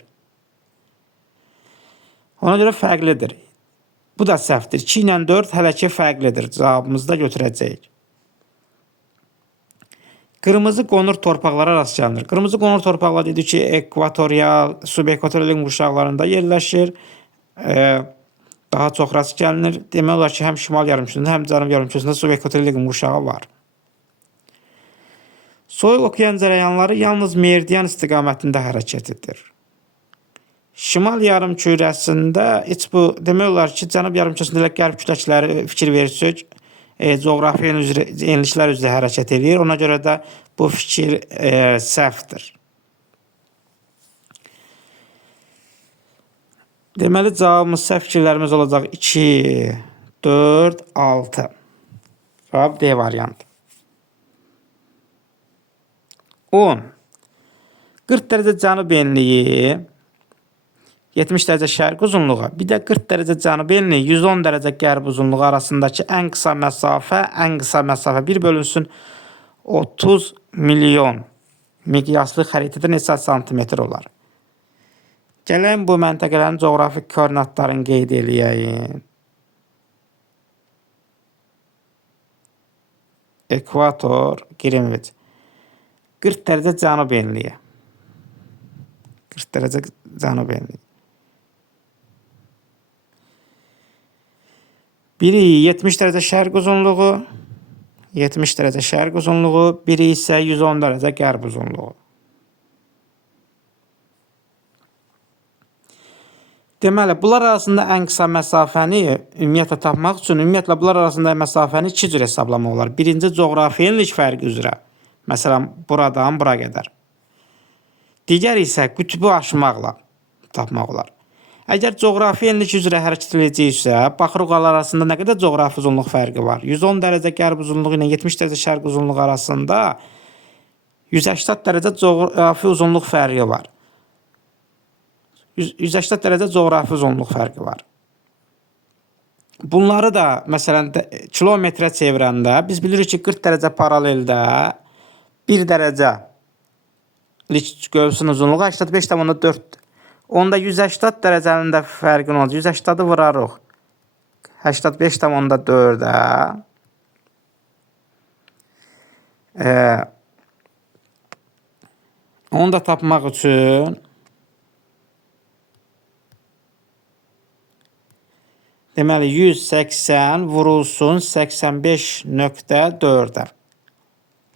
Ona görə fərqlidir. Bu da səhvdir. 2 ilə 4 hələ ki fərqlidir. Cavabımızı da götürəcəyik. Qırmızı qonur torpaqlara rast gəlinir. Qırmızı qonur torpaqlar dedik ki, ekvatorial, subekvatorial qurşaqlarında yerləşir. Daha çox rast gəlinir. Demək olar ki, həm şimal yarımkürəsində, həm cənub yarımkürəsində subekvatorial qurşağı var. Soyuq okean cərəyanları yalnız meridian istiqamətində hərəkət edir. Şimal yarımkürəsində heç bu demək olar ki, cənub yarımkürəsində qərb küləkləri fikir verirsək, coğrafi enliklər üzrə hərəkət edir. Ona görə də bu fikir səhvdir. Deməli, cavabımız səhv fikirlərimiz olacaq 2, 4, 6. Cavab D variantı. 10. 40 dərəcə cənub enliyi, 70 dərəcə şərq uzunluğu, bir də 40 dərəcə cənub enliyi, 110 dərəcə qərb uzunluğu arasındakı ən qısa məsafə 1 bölünsün 30 milyon miqyaslı xəritədə neçə santimetr olar? Gəlin bu məntəqələrin coğrafi koordinatlarını qeyd eləyək. Ekvator, Greenwich. 40 dərəcə cənub enliyi. 40 dərəcə cənub enliyi. Biri 70 dərəcə şərq uzunluğu, 70 dərəcə şərq uzunluğu, biri isə 110 dərəcə qərb uzunluğu. Deməli, bunlar arasında ən qısa məsafəni ümumiyyətlə tapmaq üçün, bunlar arasında məsafəni 2 cür hesablamaq olar. Birinci, coğrafi enlik fərqi üzrə. Məsələn, buradan bura qədər. Digər isə qütbü aşmaqla tapmaq olar. Əgər coğrafi enlik üzrə hərəkət edəcəksə, baxırıq arasında nə qədər coğrafi uzunluq fərqi var. 110 dərəcə qərb uzunluğu ilə 70 dərəcə şərq uzunluğu arasında 180 dərəcə coğrafi uzunluq fərqi var. 180 dərəcə coğrafi uzunluq fərqi var. Bunları da, məsələn, kilometrə çevirəndə biz bilirik ki, 40 dərəcə paraleldə 1 dərəcə qövsün uzunluğu 85,4-dür. Onda 180 dərəcənin də fərqi nə olacaq? 180-ı vurarıq 85,4-ə. Onu da tapmaq üçün deməli 180 vurulsun 85,4-ə.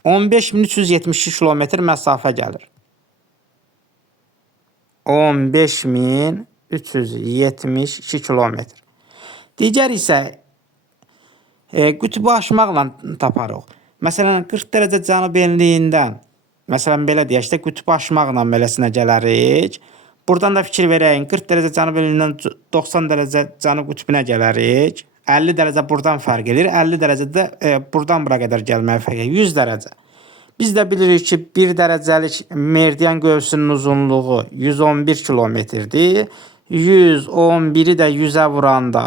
15.372 kilometr məsafə gəlir. 15.372 kilometr. Digər isə qütbü aşmaqla taparıq. Məsələn, 40 dərəcə cənub enliyindən, məsələn, belə deyək, qütbü aşmaqla beləsinə gələrik. Buradan da fikir verəyin, 40 dərəcə cənub enliyindən 90 dərəcə cənub qütbünə gələrik. 50 dərəcə buradan fərq edir, 50 dərəcə də buradan bura qədər gəlməyə fərq edir, 100 dərəcə. Biz də bilirik ki, 1 dərəcəlik meridian qövsünün uzunluğu 111 kilometrdir. 111-i də 100-ə vuranda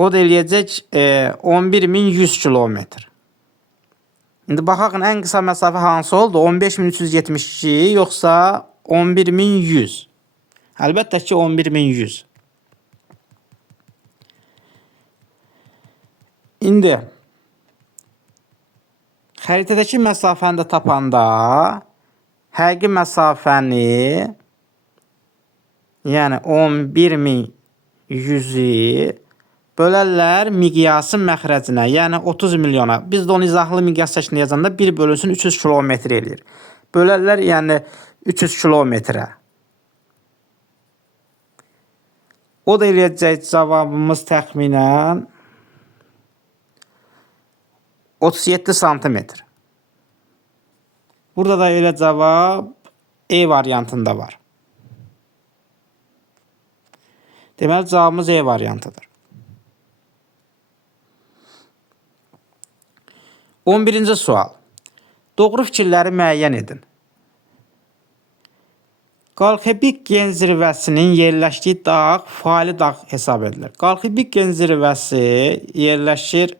o da eləyəcək 11.100 kilometr. İndi baxaq, ən qısa məsafə hansı oldu? 15.372 yoxsa 11.100? Əlbəttə ki, 11.100. İndi xəritədəki məsafəni də tapanda həqiqi məsafəni, yəni 11.100-i bölərlər miqyasın məxrəcinə, yəni 30 milyona. Biz də onu izahlı miqyas şəklində yazanda 1 bölünsün 300 kilometr eləyir. Bölərlər, yəni 300 kilometrə. O da eləyəcək cavabımız təxminən 37 santimetr. Burada da elə cavab E variantında var. Deməli, cavabımız E variantıdır. 11-ci sual. Doğru fikirləri müəyyən edin. Qalxibik-gen zirvəsinin yerləşdiyi dağ fali dağ hesab edilir. Qalxibik-gen zirvəsi yerləşir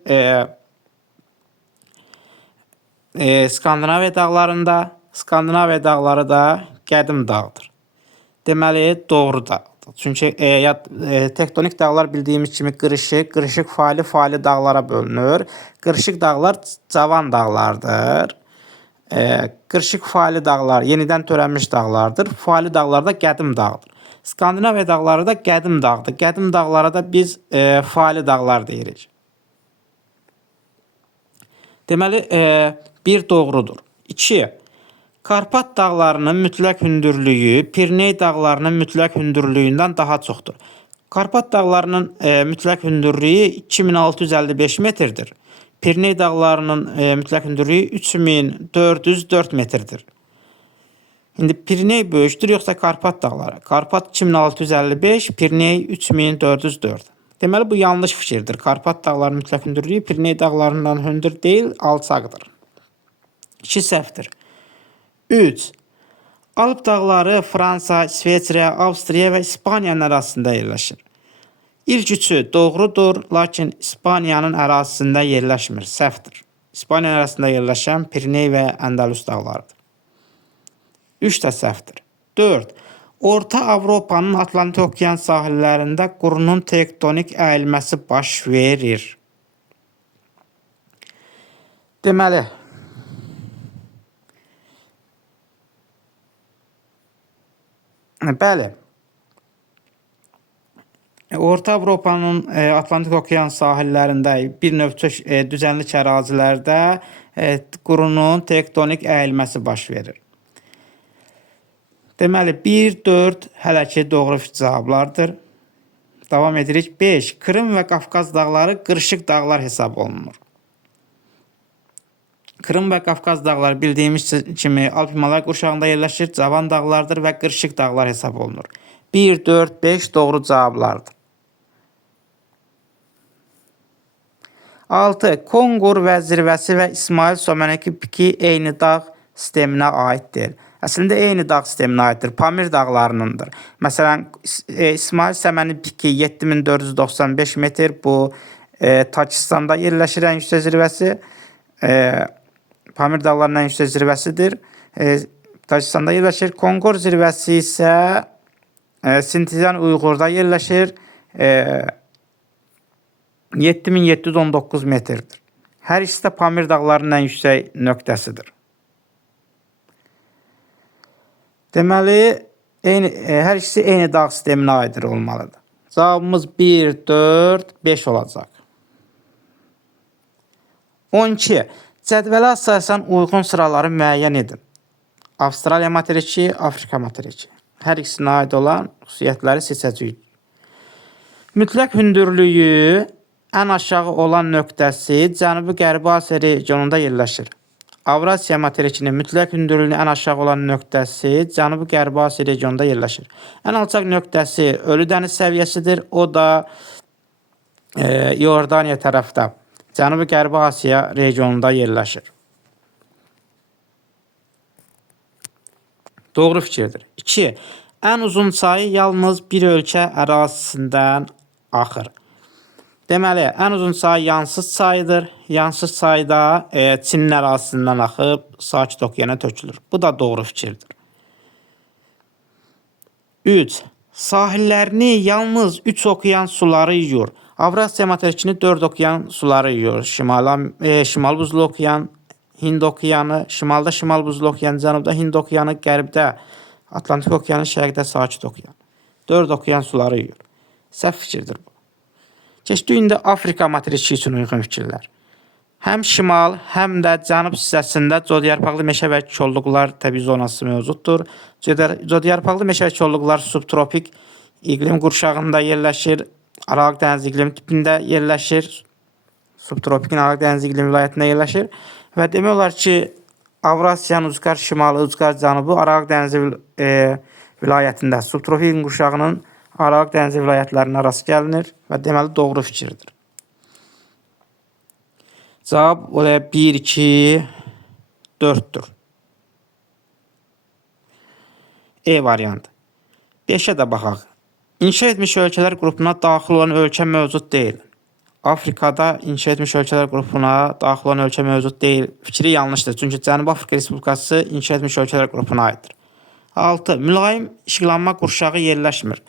Skandinaviya dağlarında. Skandinaviya dağları da qədim dağdır. Deməli, doğru dağdır. Çünki tektonik dağlar bildiyimiz kimi qırışıq fali dağlara bölünür. Qırışıq dağlar cavan dağlardır. Qırışıq fali dağlar yenidən törənmiş dağlardır. Fali dağlar da qədim dağdır. Skandinaviya dağları da qədim dağdır. Qədim dağlara da biz fali dağlar deyirik. Deməli, bir doğrudur. 2. Karpat dağlarının mütləq hündürlüyü Pirney dağlarının mütləq hündürlüyündən daha çoxdur. Karpat dağlarının mütləq hündürlüyü 2655 metrdir. Pirney dağlarının mütləq hündürlüyü 3404 metrdir. İndi Pirney böyükdür yoxsa Karpat dağları? Karpat 2655, Pirney 3404. Deməli, bu yanlış fikirdir. Karpat dağlarının mütləq hündürlüyü Pirney dağlarından hündür deyil, alçaqdır. 2 səhvdir. 3. Alp dağları Fransa, İsveçrə, Avstriya və İspaniyanın arasında yerləşir. İlk üçü doğrudur, lakin İspaniyanın ərazisində yerləşmir. Səhvdir. İspaniyanın arasında yerləşən Pirney və Əndəlüs dağlarıdır. 3 də səhvdir. 4. Orta Avropanın Atlantik okean sahillərində qurunun tektonik əyilməsi baş verir. Deməli, bəli, Orta Avropanın Atlantik okean sahillərində bir növ düzənlik ərazilərdə qurunun tektonik əyilməsi baş verir. Deməli, 1, 4 hələ ki doğru cavablardır. Davam edirik. 5. Krım və Qafqaz dağları qırışıq dağlar hesab olunur. Krım və Qafqaz dağları bildiyimiz kimi Alp-Himalay qurşağında yerləşir, cavan dağlardır və qırışıq dağlar hesab olunur. 1, 4, 5 doğru cavablardır. 6. Konqur və zirvəsi və İsmail Somənəki piki eyni dağ sisteminə aiddir. Əslində eyni dağ sisteminə aiddir. Pamir dağlarınındır. Məsələn, İsmail Səməni piki 7495 metr. Bu Takistanda yerləşir ən yüksək zirvəsi. Pamir dağlarının ən yüksək zirvəsidir. Takistanda yerləşir. Konqur zirvəsi isə Sintiyan Uyğurda yerləşir. 7719 metrdir. Hər ikisi də Pamir dağlarının ən yüksək nöqtəsidir. Deməli, hər ikisi eyni dağ sisteminə aiddir olmalıdır. Cavabımız 1, 4, 5 olacaq. 12. Cədvələ əsasən uyğun sıraları müəyyən edin. Avstraliya materiki, Afrika materiki. Hər ikisinə aid olan xüsusiyyətləri seçəcəyik. Mütləq hündürlüyü ən aşağı olan nöqtəsi Cənubi-Qərbi Asiya regionunda yerləşir. Avrasiya materikinin mütləq hündürlüyünün ən aşağı olan nöqtəsi Cənubi-Qərbi Asiya regionunda yerləşir. Ən alçaq nöqtəsi Ölü dəniz səviyyəsidir. O da Yordaniya tərəfdə Cənubi-Qərbi Asiya regionunda yerləşir. Doğru fikirdir. 2. Ən uzun çay yalnız bir ölkə ərazisindən axır. Deməli, ən uzun çay Yansız çayıdır. Yansız çayda Çinin ərazisindən axıb Sakit okeana tökülür. Bu da doğru fikirdir. 3. Sahillərini yalnız 3 okean suları yuyur. Avrasiya materikini 4 okean suları yuyur. Şimal buzlu okean, Hind okeanı, şimalda Şimal buzlu okean, cənubda Hind okeanı, qərbdə Atlantik okeanı, şərqdə Sakit okean. 4 okean suları yuyur. Səhv fikirdir bu. Keçdik indi Afrika materiki üçün uyğun fikirlər. Həm şimal, həm də cənub hissəsində codyarpaqlı meşə və kolluqlar təbii zonası mövcuddur. Codyarpaqlı meşə və kolluqlar subtropik İqlim qurşağında yerləşir. Aralıq dəniz iqlim tipində yerləşir. Subtropik Aralıq dəniz iqlim vilayətində yerləşir və demək olar ki, Avrasiyanın ucqar şimalı, ucqar cənubu Aralıq dənizi vilayətində subtropik iqlim qurşağının Aralıq dənizi vilayətlərinə rast gəlinir və deməli doğru fikirdir. Cavab 1, 2, 4'dür. E variantı. 5'e de baxaq. İnşa etmiş ölkələr qrupuna daxil olan ölkə mövcud deyil. Afrikada inşa etmiş ölkələr qrupuna daxil olan ölkə mövcud deyil. Fikri yanlışdır. Çünki Cənubi Afrika Respublikası inşa etmiş ölkələr qrupuna aiddir. 6. Mülayim işıqlanma qurşağı yerləşmir.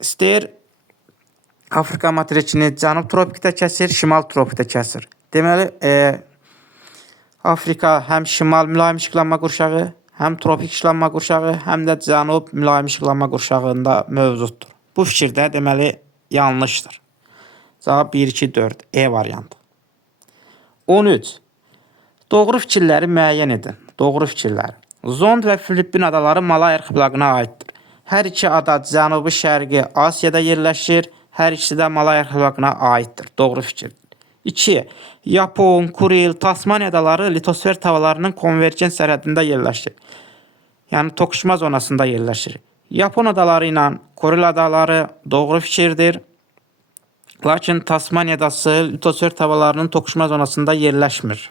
İstəyir Afrika materikini cənub tropikdə kəsir, şimal tropikdə kəsir. Deməli, Afrika həm şimal mülayim işıqlanma qurşağı, həm tropik işıqlanma qurşağı, həm də cənub mülayim işıqlanma qurşağında mövcuddur. Bu fikirdə deməli yanlışdır. Cavab 1, 2, 4. E variantı. 13. Doğru fikirləri müəyyən edin. Doğru fikirlər. Zond və Filippin adaları Malay arxipelagına aiddir. Hər iki ada Cənubi Şərqi Asiyada yerləşir. Hər ikisi də Malay arxipelagına aiddir. Doğru fikirdir. 2. Yapon, Kuril, Tasmaniya adaları litosfer tavalarının konvergens sərhədində yerləşir. Yəni toqquşma zonasında yerləşir. Yapon adaları ilə Kuril adaları doğru fikirdir. Lakin Tasmaniya adası litosfer tavalarının toqquşma zonasında yerləşmir.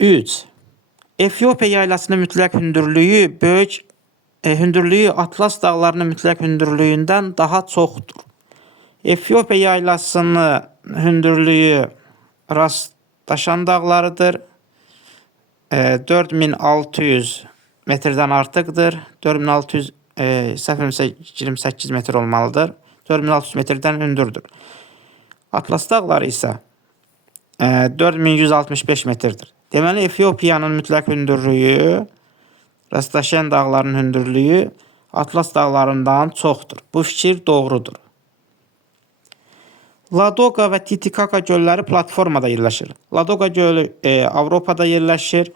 3. Efiopiya yaylasının mütləq hündürlüyü Atlas dağlarının mütləq hündürlüyündən daha çoxdur. Efiopiya yaylasının hündürlüyü rastlaşan dağlarıdır. 4600 metrdən artıqdır. 4600 səhvimsə 28 metr olmalıdır. 4600 metrdən hündürdür. Atlas dağları isə 4165 metrdir. Deməli, Efiopiyanın mütləq hündürlüyü, rastlaşan dağların hündürlüyü Atlas dağlarından çoxdur. Bu fikir doğrudur. Ladoqa və Titicaca gölləri platformada yerləşir. Ladoqa gölü Avropada yerləşir,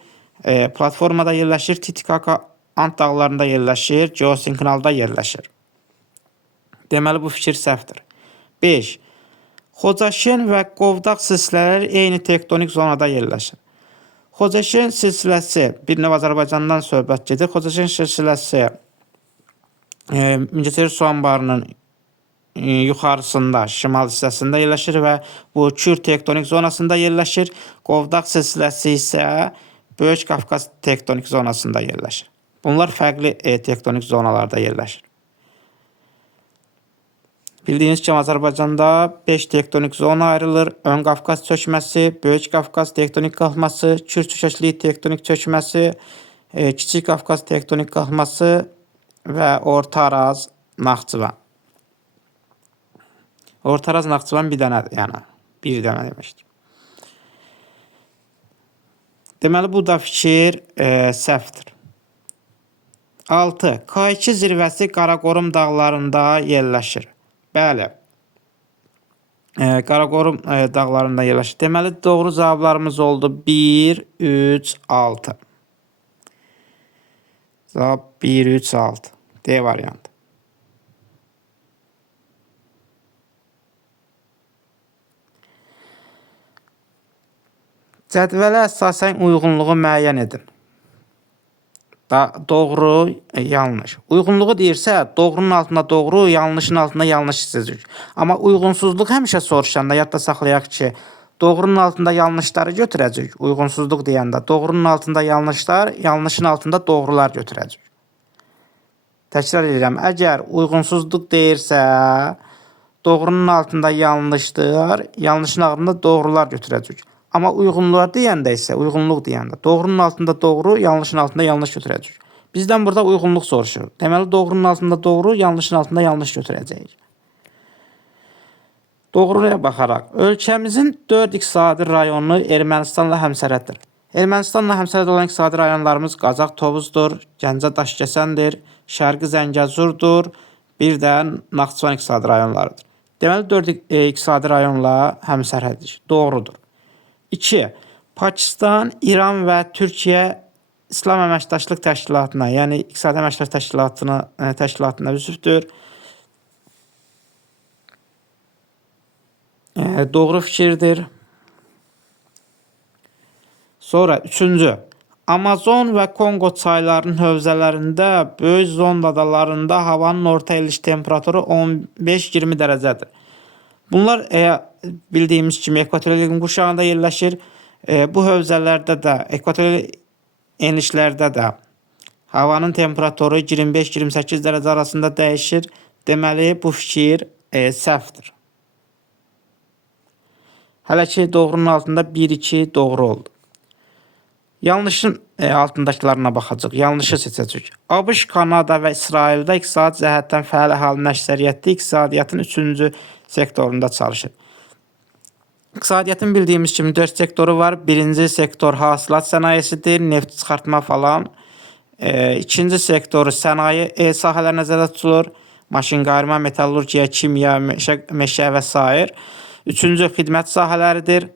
platformada yerləşir. Titicaca Ant dağlarında yerləşir, geosinkronalda yerləşir. Deməli, bu fikir səhvdir. 5. Xocaşen və Qovdaq silsilələri eyni tektonik zonada yerləşir. Xocaşen silsiləsi bir növ Azərbaycandan söhbət gedir. Xocaşen silsiləsi Mingəçevir su anbarının yuxarısında, şimal hissəsində yerləşir və bu Kür tektonik zonasında yerləşir. Qovdaq silsiləsi isə Böyük Qafqaz tektonik zonasında yerləşir. Bunlar fərqli tektonik zonalarda yerləşir. Bildiyiniz kimi Azərbaycanda 5 tektonik zona ayrılır. Ön Qafqaz çökməsi, Böyük Qafqaz tektonik qalxması, Kür çökəkliyi tektonik çökməsi, Kiçik Qafqaz tektonik qalxması və Orta Araz, Naxçıvan. Orta Araz, Naxçıvan bir dənədir, yəni bir dənə deməkdir. Deməli, bu da fikir səhvdir. 6. K2 zirvəsi Qaraqorum dağlarında yerləşir. Bəli, Qaraqorum dağlarında yerləşir. Deməli, doğru cavablarımız oldu 1, 3, 6. Cavab 1, 3, 6. D variantı. Cədvələ əsasən uyğunluğu müəyyən edin. Doğru, yanlış. Uyğunluğu deyirsə, doğrunun altında doğru, yanlışın altında yanlış istəyəcək. Amma uyğunsuzluq həmişə soruşanda yadda saxlayaq ki, doğrunun altında yanlışları götürəcək. Uyğunsuzluq deyəndə doğrunun altında yanlışlar, yanlışın altında doğrular götürəcək. Təkrar edirəm, əgər uyğunsuzluq deyirsə, doğrunun altında yanlışdır, yanlışın altında doğrular götürəcək. Amma uyğunluğa deyəndə isə, uyğunluq deyəndə, doğrunun altında doğru, yanlışın altında yanlış götürəcək. Bizdən burada uyğunluq soruşur. Deməli, doğrunun altında doğru, yanlışın altında yanlış götürəcəyik. Doğruya baxaraq, ölkəmizin 4 iqtisadi rayonu Ermənistanla həmsərhəddir. Ermənistanla həmsərhəd olan iqtisadi rayonlarımız Qazax Tovuzdur, Gəncə Daşkəsəndir, Şərqi Zəngəzurdur, bir də Naxçıvan iqtisadi rayonlarıdır. Deməli, 4 iqtisadi rayonla həmsərhəddir. Doğrudur. 2. Pakistan, İran və Türkiyə İslam Əməkdaşlıq Təşkilatına, yəni İqtisadi Əməkdaşlıq Təşkilatına üzvdür. Doğru fikirdir. Sonra üçüncü, Amazon və Kongo çaylarının hövzələrində, böyük zond adalarında havanın orta iliş temperaturu 15-20 dərəcədir. Bunlar bildiyimiz kimi ekvatorial iqlim qurşağında yerləşir. Bu hövzələrdə də, ekvatorial enişlərdə də havanın temperaturu 25-28 dərəcə arasında dəyişir. Deməli, bu fikir səhvdir. Hələ ki, doğrunun altında 1-2 doğru oldu. Yanlışın altındakilarına baxacaq. Yanlışı seçəcək. ABŞ, Kanada və İsraildə iqtisadi cəhətdən fəal əhalinin əksəriyyəti iqtisadiyyatın 3-cü sektorunda çalışır. İqtisadiyyatın bildiyimiz kimi 4 sektoru var. Birinci sektor hasilat sənayesidir, neft çıxartma falan. İkinci sektoru sənaye sahələr nəzərdə tutulur. Maşınqayırma, metallurgiya, kimya, meşə və s. Üçüncü xidmət sahələridir.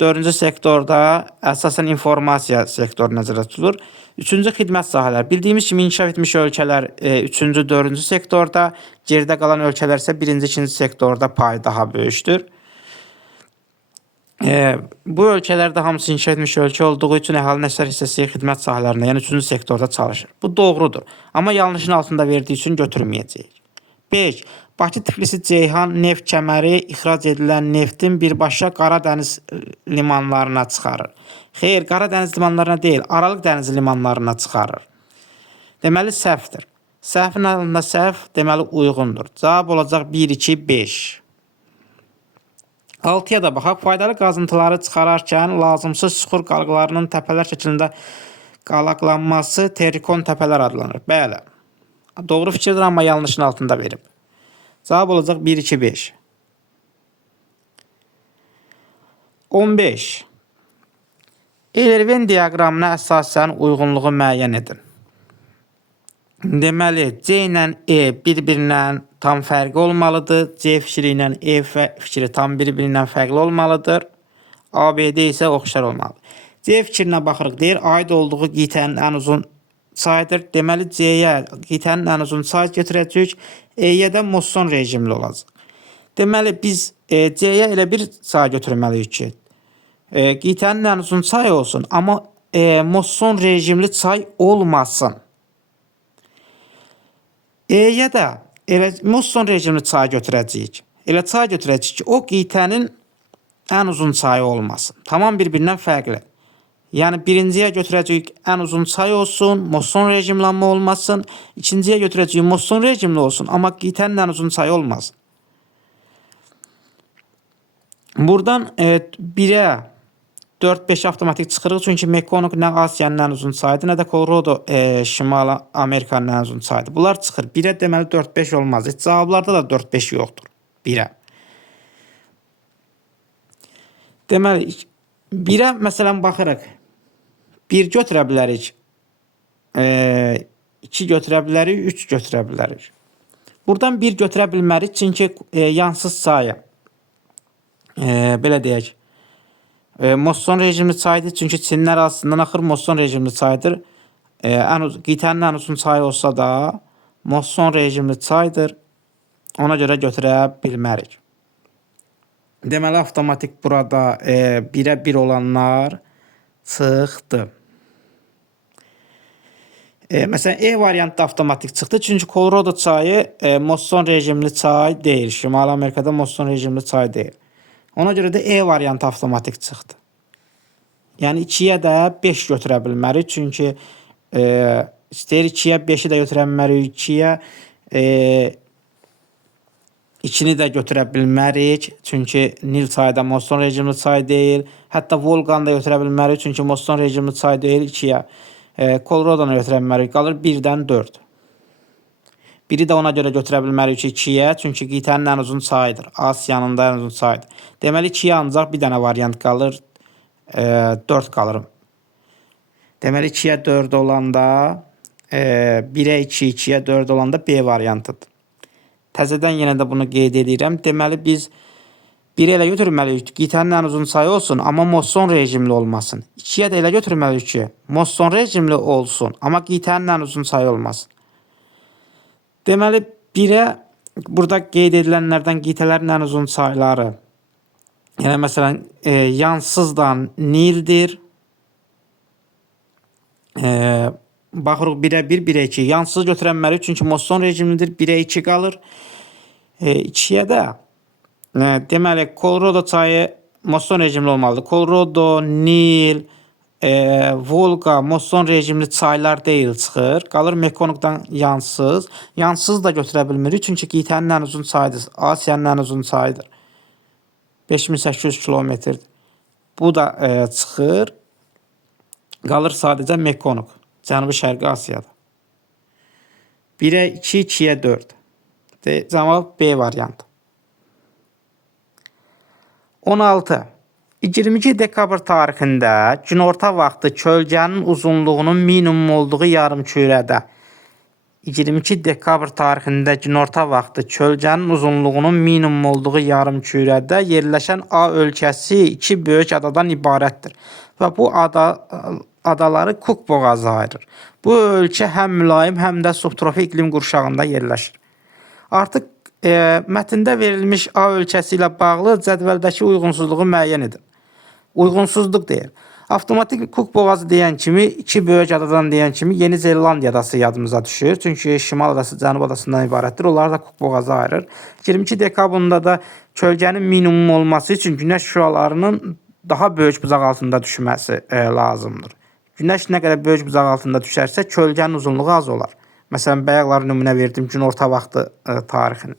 Dördüncü sektorda əsasən informasiya sektoru nəzərdə tutulur. Üçüncü xidmət sahələri. Bildiyimiz kimi inkişaf etmiş ölkələr 3-cü, 4-cü sektorda, geridə qalan ölkələr isə 1-ci, 2-ci sektorda payı daha böyükdür. Bu ölkələrdə hamısı inkişaf etmiş ölkə olduğu üçün əhalinin əksər hissəsi xidmət sahələrində, yəni 3-cü sektorda çalışır. Bu doğrudur. Amma yanlışın altında verdiyi üçün götürməyəcəyik. 5. Bakı Tiflisi Ceyhan neft kəməri ixrac edilən neftin birbaşa Qara Dəniz limanlarına çıxarır. Xeyr, Qara Dəniz limanlarına deyil, Aralıq Dəniz limanlarına çıxarır. Deməli, səhvdir. Səhvin altında səhv, deməli, uyğundur. Cavab olacaq 1, 2, 5. 6-ya da baxaq. Faydalı qazıntıları çıxararkən lazımsız süxur qalğılarının təpələr şəklində qalaqlanması terikon təpələr adlanır. Bəli. Doğru fikirdir, amma yanlışın altında verib. Cavab olacaq 1, 2, 5. 15. Eylerven diaqramına əsasən uyğunluğu müəyyən edin. Deməli, C ilə E bir-birindən tam fərqli olmalıdır. C fikri ilə E fikri tam bir-birindən fərqli olmalıdır. ABD isə oxşar olmalıdır. C fikrinə baxırıq. Deyir, aid olduğu qitənin ən uzun sayıdır. Deməli, C-yə qitənin ən uzun sayı götürəcəyik. E-yə də Mosson rejimli olacaq. Deməli, biz C-yə elə bir sayı götürməliyik ki, qitənin ən uzun sayı olsun, amma Mosson rejimli çay olmasın. E-yə də elə Mosson rejimli çay götürəcəyik. Elə çay götürəcəyik ki, o qitənin ən uzun çayı olmasın. Tamam bir-birindən fərqli. Yəni, birinciyə götürəcəyik ən uzun çay olsun, Mosson rejimlanma olmasın. İkinciyə götürəcəyik Mosson rejimli olsun, amma qitənin ən uzun çayı olmasın. Buradan 1-ə 4-5 avtomatik çıxırıq. Çünki Mekong nə Asiyanın ən uzun çayıdır, nə də Colorado Şimali Amerikanın ən uzun çayıdır. Bunlar çıxır. 1-ə deməli 4-5 olmaz. Heç cavablarda da 4-5 yoxdur. 1-ə. Deməli, 1-ə məsələn baxırıq. 1 götürə bilərik. 2 götürə bilərik. 3 götürə bilərik. Buradan 1 götürə bilmərik. Çünki yansız sayı. Belə deyək. Mosson rejimli çaydır. Çünki Çinin ərazisindən axır Mosson rejimli çaydır. Qitənin ən uzun çayı olsa da Mosson rejimli çaydır. Ona görə götürə bilmərik. Deməli, avtomatik burada 1-ə 1 olanlar çıxdı. Məsələn, E variantda avtomatik çıxdı. Çünki Colorado çayı Mosson rejimli çay deyil. Şimali Amerikada Mosson rejimli çay deyil. Ona görə də E variantı avtomatik çıxdı. Yəni 2-yə də 5 götürə bilmərik. Çünki istəyir 2-yə 5-i də götürə bilmərik. 2-yə 2-ni də götürə bilmərik. Çünki Nil çayı da Mosson rejimli çay deyil. Hətta Volqanı da götürə bilmərik. Çünki Mosson rejimli çay deyil. 2-yə Colorado'nu götürə bilmərik. Qalır 1-dən 4. Biri də ona görə götürə bilmərik ki, 2-yə. Çünki qitənin ən uzun çayıdır. Asiyanın da ən uzun çayıdır. Deməli, 2-yə ancaq bir dənə variant qalır. 4 qalır. Deməli, 2-yə 4 olanda 1-ə 2, 2-yə 4 olanda B variantıdır. Təzədən yenə də bunu qeyd edirəm. Deməli, biz 1 elə götürməliyik ki, qitənin ən uzun sayı olsun, amma Mosson rejimli olmasın. 2-yə də elə götürməliyik ki, Mosson rejimli olsun, amma qitənin ən uzun sayı olmasın. Deməli, 1-ə burada qeyd edilənlərdən qitələrin ən uzun sayları, yəni məsələn, yansızdan nildir. Baxırıq 1-ə 1, 1-ə 2. Yansız götürənməli, çünki Mosson rejimlidir, 1-ə 2 qalır. 2-yə də deməli, Colorado çayı Mosson rejimli olmalıdır. Colorado, Nil, Volga, Mosson rejimli çaylar deyil çıxır. Qalır Mekongdan yansız. Yansız da götürə bilmirik, çünki qitənin ən uzun sayıdır. Asiyanın ən uzun sayıdır. 5800 kilometrdir. Bu da çıxır. Qalır sadəcə Mekong. Cənubi-Şərqi Asiyada. 1-ə 2, 2-yə 4. Cavab B variantı. 16. 22 dekabr tarixində günorta vaxtı kölgənin uzunluğunun minimum olduğu yarımkürədə 22 dekabr tarixində günorta vaxtı kölgənin uzunluğunun minimum olduğu yarımkürədə yerləşən A ölkəsi 2 böyük adadan ibarətdir və bu adaları Cook boğazı ayırır. Bu ölkə həm mülayim, həm də subtropik iqlim qurşağında yerləşir. Artıq mətndə verilmiş A ölkəsi ilə bağlı cədvəldəki uyğunsuzluğu müəyyən edin. Uyğunsuzluq deyir. Avtomatik Cook boğazı deyən kimi, 2 böyük adadan deyən kimi Yeni Zelandiya adası yadımıza düşür. Çünki Şimal adası Cənub adasından ibarətdir. Onlar da Cook boğazı ayırır. 22 dekabrında da kölgənin minimum olması üçün günəş şüalarının daha böyük buzaq altında düşməsi lazımdır. Günəş nə qədər böyük buzaq altında düşərsə, kölgənin uzunluğu az olar. Məsələn, bayaqlar nümunə verdim günorta vaxtı tarixini.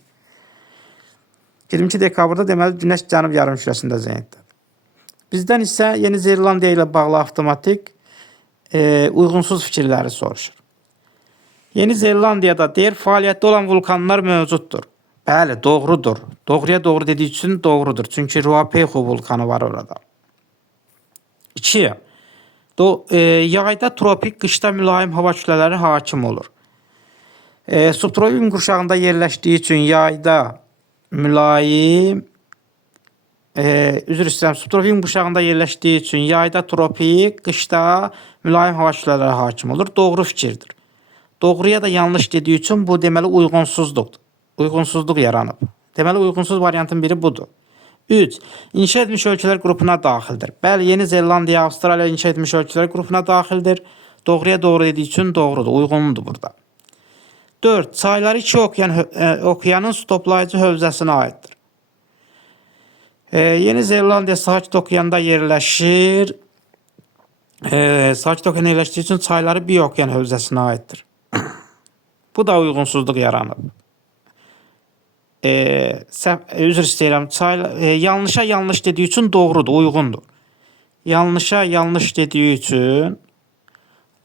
22 dekabrda deməli günəş cənub yarımkürəsində zəngdədir. Bizdən isə Yeni Zelandiya ilə bağlı avtomatik uyğunsuz fikirləri soruşur. Yeni Zelandiyada deyir, fəaliyyətdə olan vulkanlar mövcuddur. Bəli, doğrudur. Doğruya doğru dediyi üçün doğrudur. Çünki Ruapehu vulkanı var orada. 2. Yayda tropik, qışda mülayim hava kütlələri hakim olur. Subtropik qurşağında yerləşdiyi üçün yayda mülayim, üzr istəyirəm, subtropik qurşağında yerləşdiyi üçün yayda tropik, qışda mülayim hava kütlələri hakim olur. Doğru fikirdir. Doğruya da yanlış dediyi üçün bu deməli uyğunsuzluqdur. Uyğunsuzluq yaranıb. Deməli uyğunsuz variantın biri budur. 3. İnşa etmiş ölkələr qrupuna daxildir. Bəli, Yeni Zelandiya, Avstraliya inşa etmiş ölkələr qrupuna daxildir. Doğruya doğru dediyi üçün doğrudur, uyğundur burada. 4. Çayları iki okeanın su toplayıcı hövzəsinə aiddir. Yeni Zelandiya Sakit Okeanda yerləşir. Sakit Okeanda yerləşdiyi üçün çayları bir okean hövzəsinə aiddir. Bu da uyğunsuzluq yaranıb. Üzr istəyirəm. Yanlışa yanlış dediyi üçün doğrudur, uyğundur. Yanlışa yanlış dediyi üçün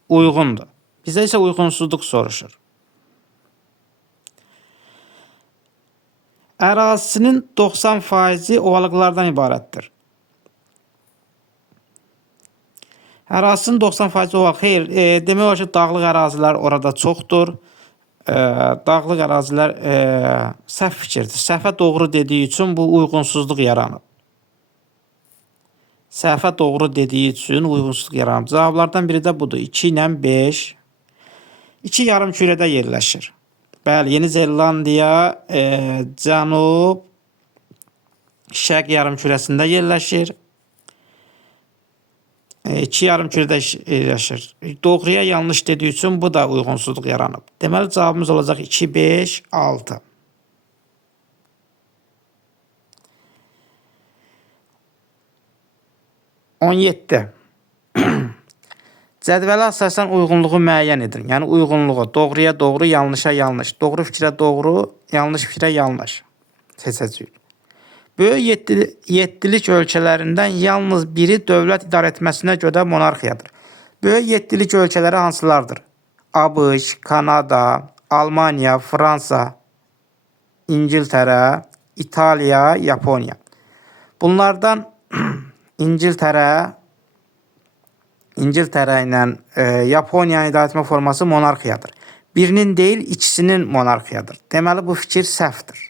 uyğundur. Bizə isə uyğunsuzluq soruşur. Ərazisinin 90% ovalıqlardan ibarətdir. Ərazisinin 90% ovalıq. Xeyr, demək olar ki, dağlıq ərazilər orada çoxdur. Dağlıq ərazilər səhv fikirdir. Səhvə doğru dediyi üçün bu uyğunsuzluq yaranıb. Səhvə doğru dediyi üçün uyğunsuzluq yaranıb. Cavablardan biri də budur. 2 ilə 5. 2 yarımkürədə yerləşir. Bəli, Yeni Zelandiya cənub şərq yarımkürəsində yerləşir. 2 yarımkürədə yerləşir. Doğruya yanlış dediyi üçün bu da uyğunsuzluq yaranıb. Deməli cavabımız olacaq 2, 5, 6. 17. Cədvələ əsasən uyğunluğu müəyyən edin. Yəni uyğunluğu doğruya doğru, yanlışa yanlış. Doğru fikrə doğru, yanlış fikrə yanlış seçəcəyik. Böyük yeddilik ölkələrindən yalnız biri dövlət idarə etməsinə görə monarxiyadır. Böyük yeddilik ölkələri hansılardır? ABŞ, Kanada, Almaniya, Fransa, İngiltərə, İtaliya, Yaponiya. Bunlardan İngiltərə ilə Yaponiyanın idarə etmə forması monarxiyadır. Birinin deyil, ikisinin monarxiyadır. Deməli, bu fikir səhvdir.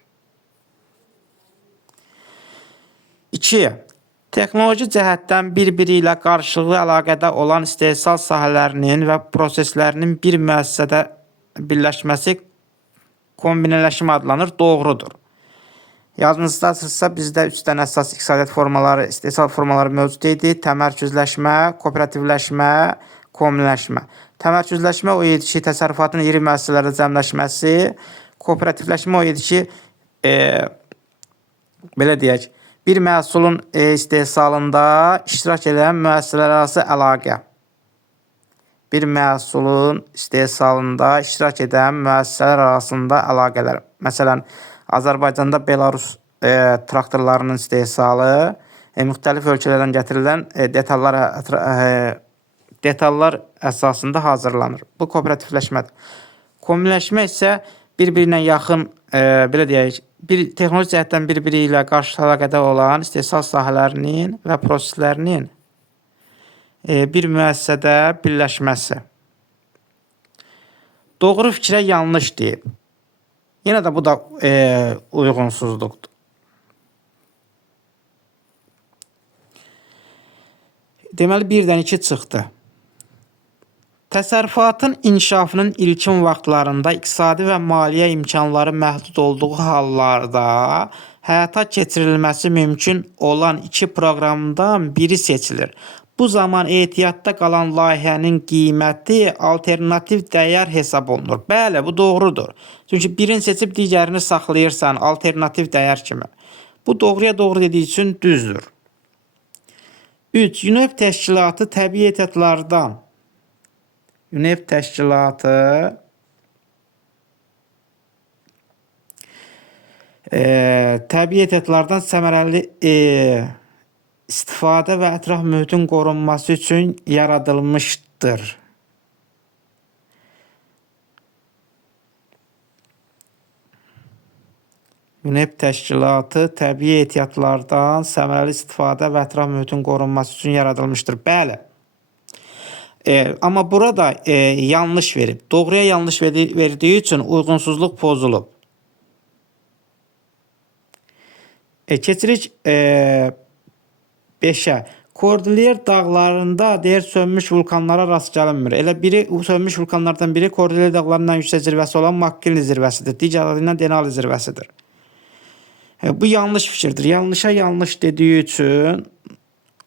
2. Texnoloji cəhətdən bir-biri ilə qarşılıqlı əlaqədə olan istehsal sahələrinin və proseslərinin bir müəssisədə birləşməsi kombinləşmə adlanır. Doğrudur. Yadınızdadırsa, bizdə 3 dənə əsas iqtisadiyyat formaları, istehsal formaları mövcud idi. Təmərküzləşmə, kooperativləşmə, kombinləşmə. Təmərküzləşmə o idi ki, təsərrüfatın iri müəssisələrdə cəmləşməsi, kooperativləşmə o idi ki, belə deyək, bir məhsulun istehsalında iştirak edən müəssisələr arası əlaqə. Bir məhsulun istehsalında iştirak edən müəssisələr arasında əlaqələr. Məsələn, Azərbaycanda Belarus traktorlarının istehsalı müxtəlif ölkələrdən gətirilən detallar əsasında hazırlanır. Bu kooperativləşmədir. Kombinləşmə isə bir-birinə yaxın, belə deyək, texnoloji cəhətdən bir-biri ilə qarşı əlaqədə olan istehsal sahələrinin və proseslərinin bir müəssisədə birləşməsi. Doğru fikrə yanlış deyib. Yenə də bu da uyğunsuzluqdur. Deməli, 1-dən 2 çıxdı. Təsərrüfatın inkişafının ilkin vaxtlarında iqtisadi və maliyyə imkanları məhdud olduğu hallarda həyata keçirilməsi mümkün olan 2 proqramdan biri seçilir. Bu zaman ehtiyatda qalan layihənin qiyməti alternativ dəyər hesab olunur. Bəli, bu doğrudur. Çünki birini seçib digərini saxlayırsan alternativ dəyər kimi. Bu doğruya doğru dediyi üçün düzdür. 3. UNEP təşkilatı təbii ehtiyatlardan UNEP təşkilatı təbii ehtiyatlardan səmərəli istifadə və ətraf mühitin qorunması üçün yaradılmışdır. UNEP təşkilatı təbii ehtiyatlardan səmərəli istifadə və ətraf mühitin qorunması üçün yaradılmışdır. Bəli. Amma burada yanlış verib. Doğruya yanlış verdiği üçün uyğunsuzluq pozulub. Keçirik 5-ə. Kordilyer dağlarında deyər sönmüş vulkanlara rast gəlinmir. Elə biri sönmüş vulkanlardan biri Kordilyer dağlarının ən yüksək zirvəsi olan McKinley zirvəsidir. Digər adı ilə Denali zirvəsidir. Bu yanlış fikirdir. Yanlışa yanlış dediyi üçün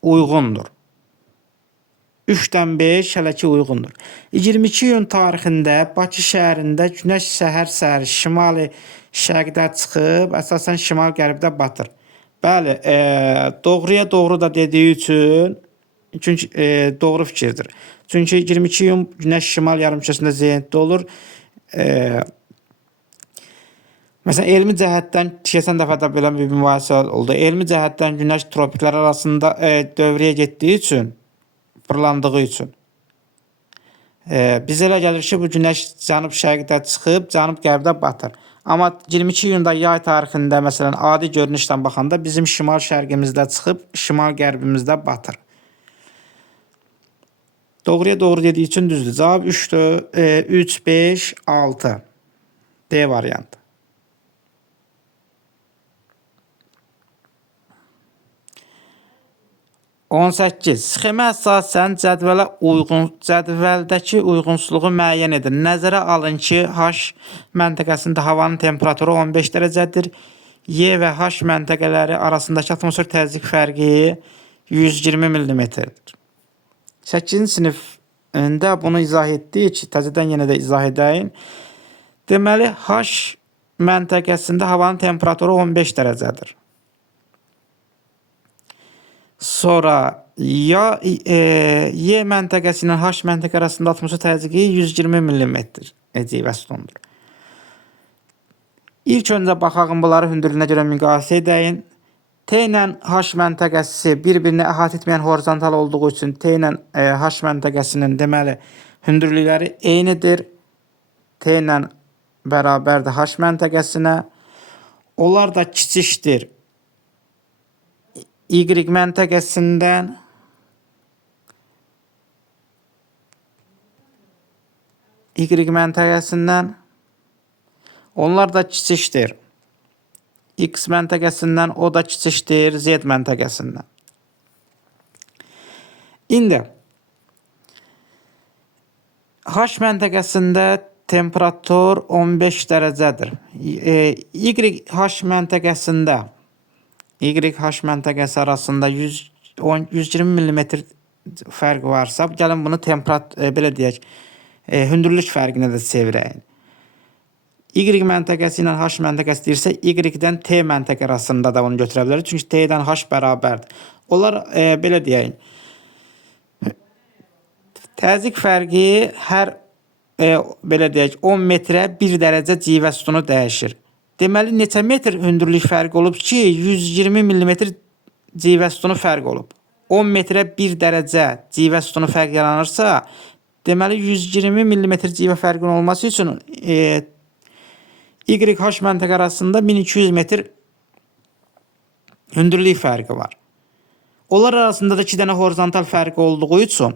uyğundur. 3-dən 5 hələ ki uyğundur. 22 iyun tarixində Bakı şəhərində günəş səhər şimali şərqdə çıxıb, əsasən şimal-qərbdə batır. Bəli, doğruya doğru da dediyi üçün doğru fikirdir. Çünki 22 iyun günəş şimal yarımkürəsində zenitdə olur. Məsələn, elmi cəhətdən keçən dəfə də belə bir mübahisə oldu. Elmi cəhətdən günəş tropiklər arasında dövrəyə getdiyi üçün, fırlandığı üçün. Bizə elə gəlir ki, bu günəş cənub-şərqdə çıxıb, cənub-qərbdə batır. Amma 22 iyunda yay tarixində, məsələn, adi görünüşdən baxanda bizim şimal-şərqimizdə çıxıb, şimal-qərbimizdə batır. Doğruya doğru dediyi üçün düzdür. Cavab 3'dür. 3, 5, 6. D variantı. 18. Sxemə əsasən cədvəldəki uyğunsuzluğu müəyyən edir. Nəzərə alın ki, H məntəqəsində havanın temperaturu 15 dərəcədir. Y və H məntəqələri arasındakı atmosfer təzyiq fərqi 120 mm-dir. 8-ci sinifdə bunu izah etdik ki, təzədən yenə də izah edəyim. Deməli, H məntəqəsində havanın temperaturu 15 dərəcədir. Sonra Y məntəqəsi ilə H məntəqə arasında atmosfer təzyiqi 120 mm-dir. Civəstondur. İlk öncə baxaq bunları hündürlüyünə görə müqayisə edəyin. T ilə H məntəqəsi bir-birini əhatə etməyən horizontal olduğu üçün T ilə H məntəqəsinin deməli hündürlükləri eynidir. T ilə bərabərdir H məntəqəsinə. Onlar da kiçikdir Y məntəqəsindən. Y məntəqəsindən. Onlar da kiçikdir X məntəqəsindən, o da kiçikdir Z məntəqəsindən. İndi H məntəqəsində temperatur 15 dərəcədir. YH məntəqəsində YH məntəqəsi arasında 120 mm fərq varsa, gəlin bunu belə deyək, hündürlük fərqinə də çevirək. Y məntəqəsi ilə H məntəqəsi deyirsə, Y-dən T məntəqə arasında da onu götürə bilərik. Çünki T-dən H bərabərdir. Onlar belə deyək, təzyiq fərqi hər belə deyək 10 metrə 1 dərəcə civə sütunu dəyişir. Deməli, neçə metr hündürlük fərqi olub ki, 120 mm civə sütunu fərq olub. 10 metrə 1 dərəcə civə sütunu fərq yaranırsa, deməli 120 mm civə fərqinin olması üçün YH məntəqə arasında 1200 metr hündürlük fərqi var. Onlar arasında da 2 dənə horizontal fərqi olduğu üçün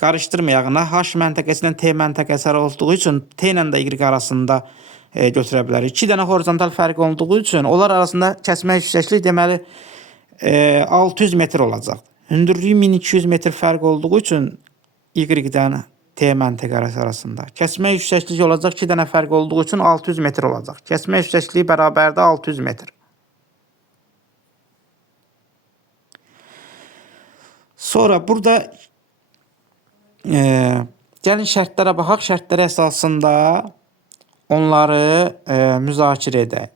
qarışdırmayaq. H məntəqəsi ilə T məntəqəsi olduğu üçün T ilə də Y arasında götürə bilərik. 2 dənə horizontal fərqi olduğu üçün onlar arasında kəsmə yüksəklik deməli 600 metr olacaq. Hündürlüyü 1200 metr fərq olduğu üçün Y-dən T məntəqəsi arasında. Kəsmə yüksəklik olacaq 2 dənə fərq olduğu üçün 600 metr olacaq. Kəsmə yüksəkliyi bərabərdir 600 metr. Sonra burada gəlin şərtlərə baxaq. Şərtlər əsasında onları müzakirə edək.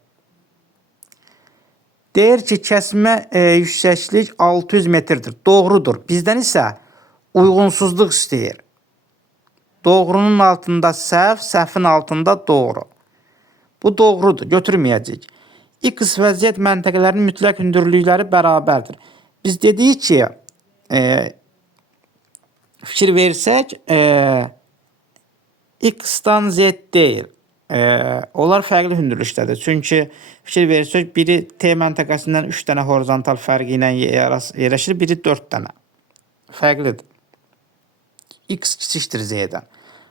Deyir ki, kəsmə yüksəklik 600 metrdir. Doğrudur. Bizdən isə uyğunsuzluq istəyir. Doğrunun altında səhv, səhvin altında doğru. Bu doğrudur, götürməyəcək. X və Z məntəqələrinin mütləq hündürlükləri bərabərdir. Biz dedik ki, fikir versək, X-dan Z deyil. Onlar fərqli hündürlükdədir. Çünki fikir versək, biri T məntəqəsindən 3 dənə horizontal fərqi ilə yerləşir, biri 4 dənə. Fərqlidir. X kiçikdir Z-dən.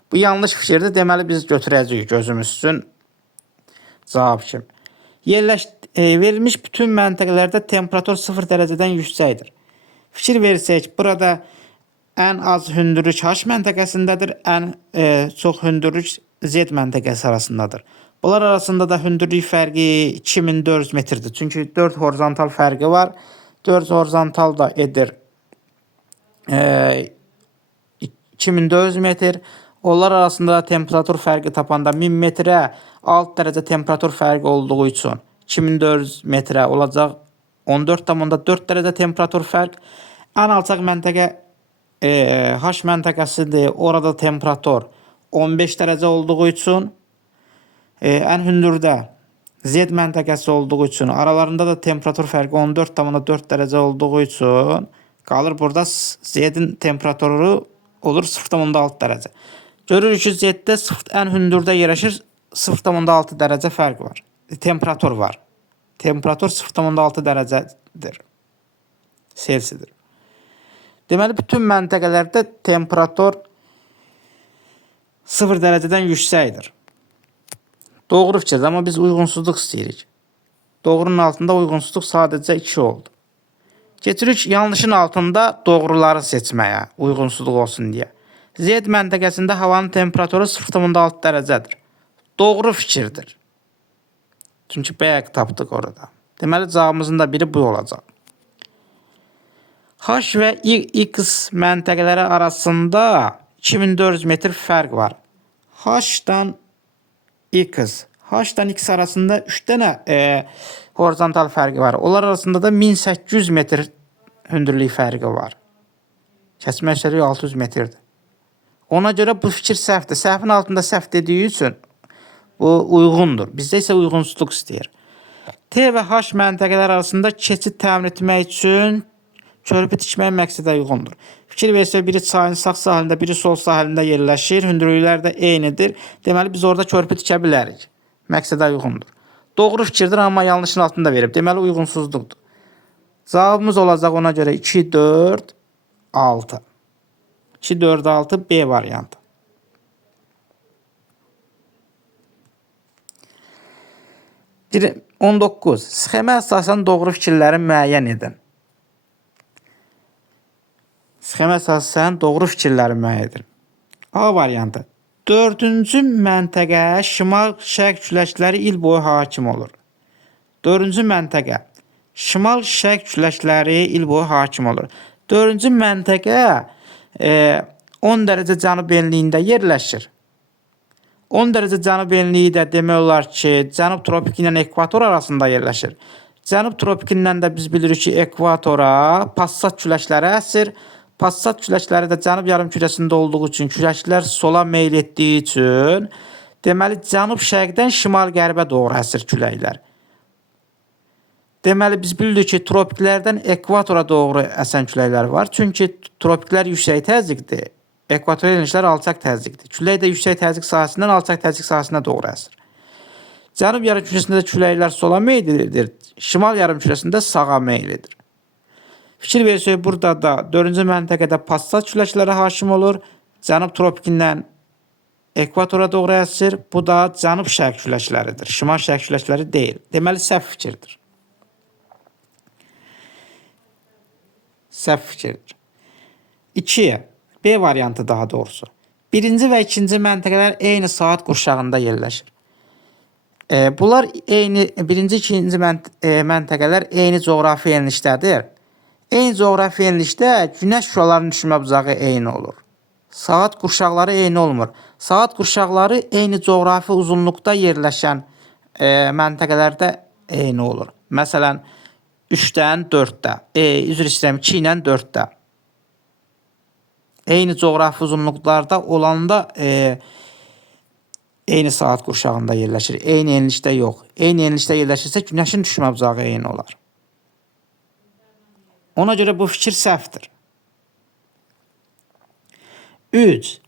Bu yanlış fikirdir. Deməli, biz götürəcəyik gözümüz üçün cavab kimi. Verilmiş bütün məntəqələrdə temperatur 0 dərəcədən yüksəkdir. Fikir versək, burada ən az hündürlük H məntəqəsindədir, ən çox hündürlük Z məntəqəsi arasındadır. Bunlar arasında da hündürlük fərqi 2400 metrdir. Çünki 4 horizontal fərqi var. 4 horizontal da edir 2400 metr. Onlar arasında da temperatur fərqi tapanda 1000 metrə 6 dərəcə temperatur fərqi olduğu üçün 2400 metrə olacaq 14,4 dərəcə temperatur fərq. Ən alçaq məntəqə H məntəqəsidir. Orada temperatur 15 dərəcə olduğu üçün ən hündürdə Z məntəqəsi olduğu üçün aralarında da temperatur fərqi 14,4 dərəcə olduğu üçün qalır burada Z-in temperaturu olur 0,6 dərəcə. Görürük ki, Z-də ən hündürdə yerləşir 0,6 dərəcə fərq var. Temperatur var. Temperatur 0,6 dərəcədir. Selsidir. Deməli, bütün məntəqələrdə temperatur 0 dərəcədən yüksəkdir. Doğru fikirdir, amma biz uyğunsuzluq istəyirik. Doğrunun altında uyğunsuzluq sadəcə 2 oldu. Keçirik yanlışın altında doğruları seçməyə, uyğunsuzluq olsun deyə. Z məntəqəsində havanın temperaturu 0,6 dərəcədir. Doğru fikirdir. Çünki bayaq tapdıq orada. Deməli, cavabımızın da biri bu olacaq. H və X məntəqələri arasında 2400 metr fərq var. H-dan X. H-dan X arasında 3 dənə horizontal fərqi var. Onlar arasında da 1800 metr hündürlük fərqi var. Kəsmə yüksəkliyi 600 metrdir. Ona görə bu fikir səhvdir. Səhvin altında səhv dediyi üçün bu uyğundur. Bizdə isə uyğunsuzluq istəyir. T və H məntəqələr arasında keçid təmin etmək üçün körpü tikmək məqsədə uyğundur. Fikir versək, biri çayın sağ sahilində, biri sol sahilində yerləşir. Hündürlüklər də eynidir. Deməli, biz orada körpü tikə bilərik. Məqsədə uyğundur. Doğru fikirdir, amma yanlışın altında verib. Deməli, uyğunsuzluqdur. Cavabımız olacaq ona görə 2, 4, 6. 2, 4, 6 B variantı. 19. Sxemə əsasən doğru fikirləri müəyyən edin. Sxemə əsasən doğru fikirləri müəyyən edin. A variantı. 4-cü məntəqəyə şimal-şərq küləşləri il boyu hakim olur. 4-cü məntəqə. Şimal-şərq küləşləri il boyu hakim olur. 4-cü məntəqə 10 dərəcə cənub enliyində yerləşir. 10 dərəcə cənub enliyi də demək olar ki, cənub tropiki ilə ekvator arasında yerləşir. Cənub tropikindən də biz bilirik ki, ekvatora passat küləşləri əsir. Passat küləşləri də cənub yarımkürəsində olduğu üçün, küləşlər sola meyl etdiyi üçün, deməli, cənub-şərqdən şimal-qərbə doğru əsir küləklər. Deməli, biz bilirik ki, tropiklərdən ekvatora doğru əsən küləklər var. Çünki tropiklər yüksək təzyiqdir. Ekvatorial enişlər alçaq təzyiqdir. Külək də yüksək təzyiq sahəsindən alçaq təzyiq sahəsinə doğru əsir. Cənub yarımkürəsində küləklər sola meyl edir, şimal yarımkürəsində sağa meyl edir. Fikir versək, burada da 4-cü məntəqədə passat küləşləri hakim olur. Cənub tropikindən ekvatora doğru əsir. Bu da cənub-şərq küləşləridir. Şimal-şərq küləşləri deyil. Deməli, səhv fikirdir. Səhv fikirdir. 2. B variantı daha doğrusu. 1-ci və 2-ci məntəqələr eyni saat qurşağında yerləşir. Bunlar eyni, 1-ci, 2-ci məntəqələr eyni coğrafi enişdədir. Eyni coğrafi enişdə günəş şüalarının düşmə bucağı eyni olur. Saat qurşaqları eyni olmur. Saat qurşaqları eyni coğrafi uzunluqda yerləşən məntəqələrdə eyni olur. Məsələn, 3-dən 4-də, üzr istəyirəm, 2 ilə 4-də. Eyni coğrafi uzunluqlarda olanda eyni saat qurşağında yerləşir. Eyni enlikdə yox. Eyni enlikdə yerləşirsə günəşin düşmə bucağı eyni olar. Ona görə bu fikir səhvdir. 3.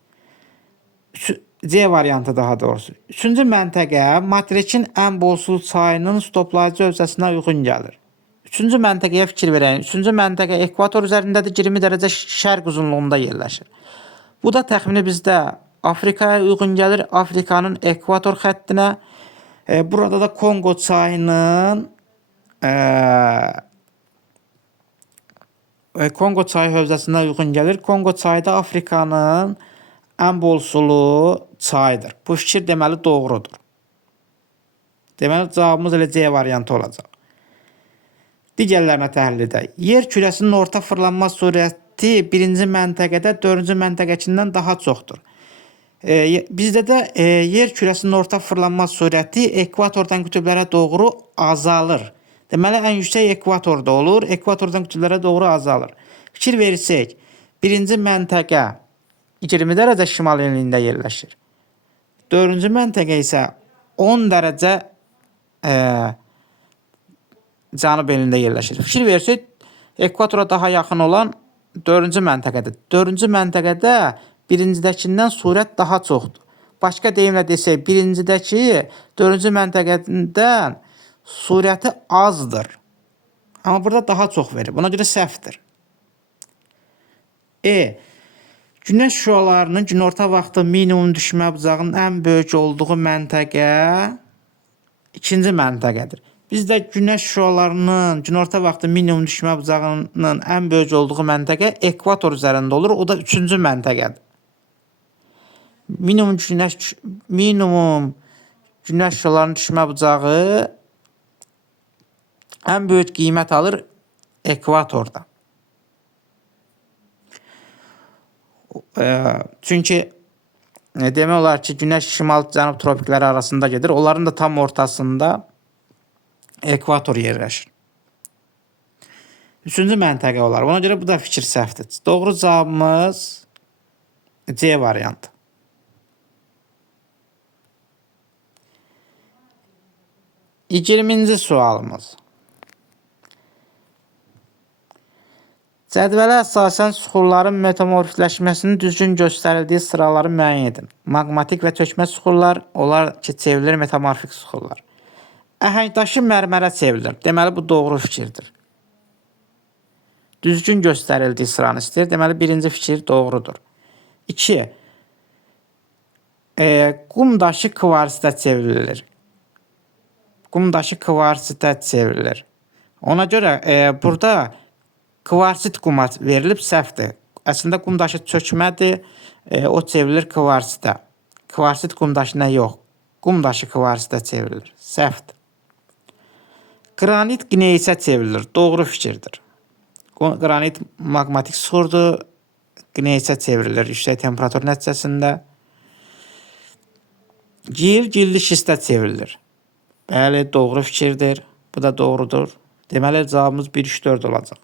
C variantı daha doğrusu. 3-cü məntəqə materikin ən bol su çayının stoplayıcı hövzəsinə uyğun gəlir. 3-cü məntəqəyə fikir verək. 3-cü məntəqə ekvator üzərindədir, 20 dərəcə şərq uzunluğunda yerləşir. Bu da təxmini bizdə Afrikaya uyğun gəlir, Afrikanın ekvator xəttinə. Burada da Kongo çayının Kongo çayı hövzəsinə uyğun gəlir. Kongo çayı da Afrikanın ən bol sulu çayıdır. Bu fikir deməli doğrudur. Deməli cavabımız elə C variantı olacaq. Digərlərinə təhlil edək. Yer kürəsinin orta fırlanma sürəti 1-ci məntəqədə 4-cü məntəqəkindən daha çoxdur. Bizdə də yer kürəsinin orta fırlanma sürəti ekvatordan qütblərə doğru azalır. Deməli, ən yüksək ekvatorda olur, ekvatordan qütblərə doğru azalır. Fikir versək, 1-ci məntəqə 20 dərəcə şimal enliyində yerləşir. 4-cü məntəqə isə 10 dərəcə cənub enliyində yerləşir. Fikir versək, ekvatora daha yaxın olan 4-cü məntəqədir. 4-cü məntəqədə 1-cidəkindən sürət daha çoxdur. Başqa deyimlə desək, 1-cidəki 4-cü məntəqədən sürəti azdır. Amma burada daha çox verir. Buna görə səhvdir. Günəş şüalarının günorta vaxtı minimum düşmə bucağının ən böyük olduğu məntəqə 2-ci məntəqədir. Bizdə günəş şüalarının günorta vaxtı minimum düşmə bucağının ən böyük olduğu məntəqə ekvator üzərində olur. O da 3-cü məntəqədir. Minimum günəş şüalarının düşmə bucağı ən böyük qiymət alır ekvatorda. Çünki demək olar ki, günəş şimal-cənub tropikləri arasında gedir. Onların da tam ortasında ekvator yerləşir. 3-cü məntəqə olar. Ona görə bu da fikir səhvdir. Doğru cavabımız C variantı. İkinci sualımız. Cədvələ əsasən süxurların metamorfləşməsinin düzgün göstərildiyi sıraları müəyyən edin. Maqmatik və çökmə süxurlar, onlar ki, çevrilir metamorfik süxurlar. Əhəngdaşı mərmərə çevrilir. Deməli, bu doğru fikirdir. Düzgün göstərildiyi sıranı istəyir. Deməli, birinci fikir doğrudur. 2. Qum daşı kvarsda çevrilir. qum daşı kvarsitə çevrilir. Ona görə burada kvarsit quma verilib səhvdir. Əslində qum daşı çökmədir, o çevrilir kvarsitə. Kvarsit qum daşına yox, qum daşı kvarsitə çevrilir. Səhvdir. Qranit qneysə çevrilir. Doğru fikirdir. Qranit maqmatik suxurdur, qneysə çevrilir yüksək temperatur nəticəsində. Gil gilli şistə çevrilir. Bəli, doğru fikirdir. Bu da doğrudur. Deməli, cavabımız 1-3-4 olacaq.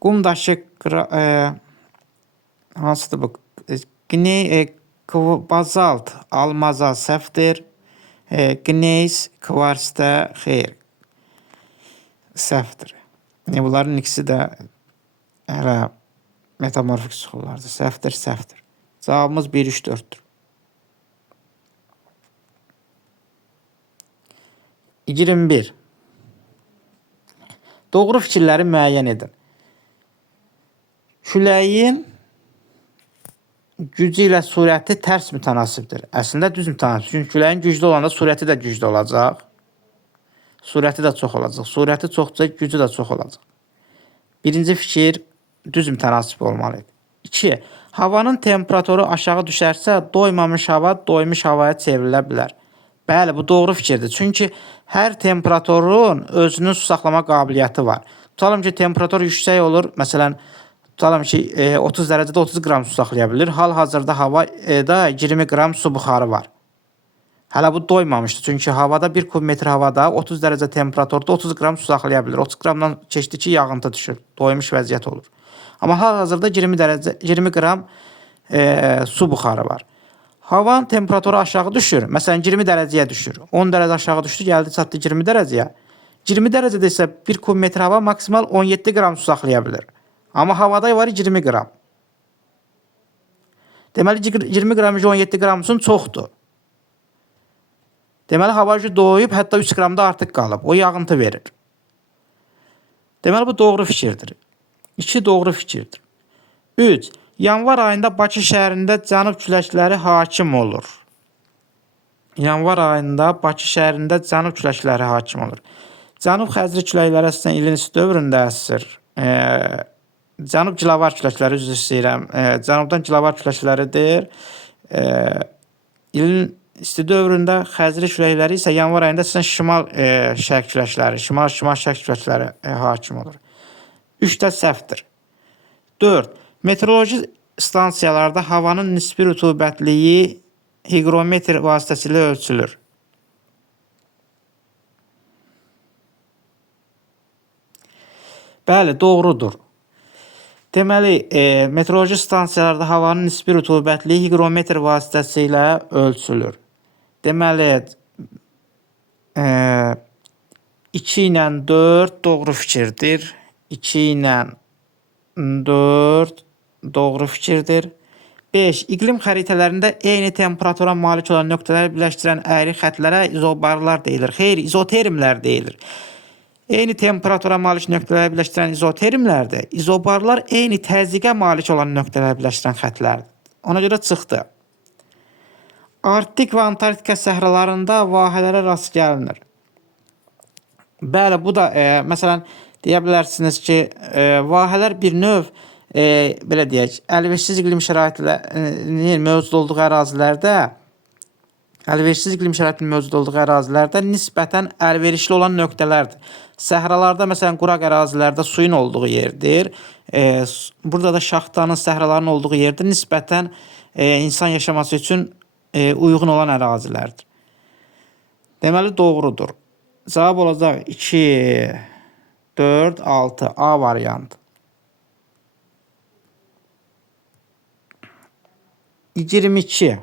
Qum daşı hansıdır bu? Bazalt, almaza səhvdir. Qneys, kvarsitə xeyr. Səhvdir. Bunların ikisi də hələ metamorfik suxurlardır. Səhvdir, səhvdir. Cavabımız 1-3-4-dür. 21. Doğru fikirləri müəyyən edin. Küləyin gücü ilə sürəti tərs mütənasibdir. Əslində düz mütənasibdir. Çünki küləyin güclü olanda sürəti də güclü olacaq. Sürəti də çox olacaq. Sürəti çoxsa gücü də çox olacaq. Birinci fikir düz mütənasib olmalıdır. 2. Havanın temperaturu aşağı düşərsə, doymamış hava doymuş havaya çevrilə bilər. Bəli, bu doğru fikirdir. Çünki hər temperaturun özünün su saxlama qabiliyyəti var. Tutalım ki, temperatur yüksək olur. Məsələn, tutalım ki, 30 dərəcədə 30 qram su saxlaya bilir. Hal-hazırda havada 20 qram su buxarı var. Hələ bu doymamışdır. Çünki havada 1 kubmetr havada 30 dərəcə temperaturda 30 qram su saxlaya bilir. 30 qramdan keçdi ki, yağıntı düşür. Doymuş vəziyyət olur. Amma hal-hazırda 20 qram su buxarı var. Havanın temperaturu aşağı düşür. Məsələn, 20 dərəcəyə düşür. 10 dərəcə aşağı düşdü, gəldi çatdı 20 dərəcəyə. 20 dərəcədə isə 1 kubmetr hava maksimal 17 qram su saxlaya bilir. Amma havada var 20 qram. Deməli, 20 qram 17 qram üçün çoxdur. Deməli, hava doyub, hətta 3 qram da artıq qalıb. O yağıntı verir. Deməli, bu doğru fikirdir. 2 doğru fikirdir. 3. Yanvar ayında Bakı şəhərində cənub küləkləri hakim olur. Yanvar ayında Bakı şəhərində cənub küləkləri hakim olur. Cənub xəzri küləkləri əslində ilin isti dövründə əsir. Cənub gilavar küləkləri, üzr istəyirəm. Cənubdan gilavar küləkləridir. İlin isti dövründə xəzri küləkləri isə yanvar ayında şimal şərq küləkləri, şimal şərq küləkləri hakim olur. 3 də səhvdir. 4. Meteoroloji stansiyalarda havanın nisbi rütubətliyi higrometr vasitəsilə ölçülür. Bəli, doğrudur. Deməli, meteoroloji stansiyalarda havanın nisbi rütubətliyi higrometr vasitəsilə ölçülür. Deməli, 2 ilə 4 doğru fikirdir. 2 ilə 4 doğru fikirdir. 5. İqlim xəritələrində eyni temperatura malik olan nöqtələri birləşdirən əyri xətlərə izobarlar deyilir. Xeyr, izotermlər deyilir. Eyni temperatura malik nöqtələri birləşdirən izotermlərdir. İzobarlar eyni təzyiqə malik olan nöqtələri birləşdirən xətlərdir. Ona görə çıxdı. Arktik və Antarktika səhralarında vahələrə rast gəlinir. Bəli, bu da məsələn deyə bilərsiniz ki, vahələr bir növ belə deyək, əlverişsiz iqlim şəraitinin mövcud olduğu ərazilərdə nisbətən əlverişli olan nöqtələrdir. Səhralarda, məsələn, quraq ərazilərdə suyun olduğu yerdir. Burada da şaxtanın, səhraların olduğu yerdir. Nisbətən insan yaşaması üçün uyğun olan ərazilərdir. Deməli, doğrudur. Cavab olacaq 2, 4, 6. A variantı. 22.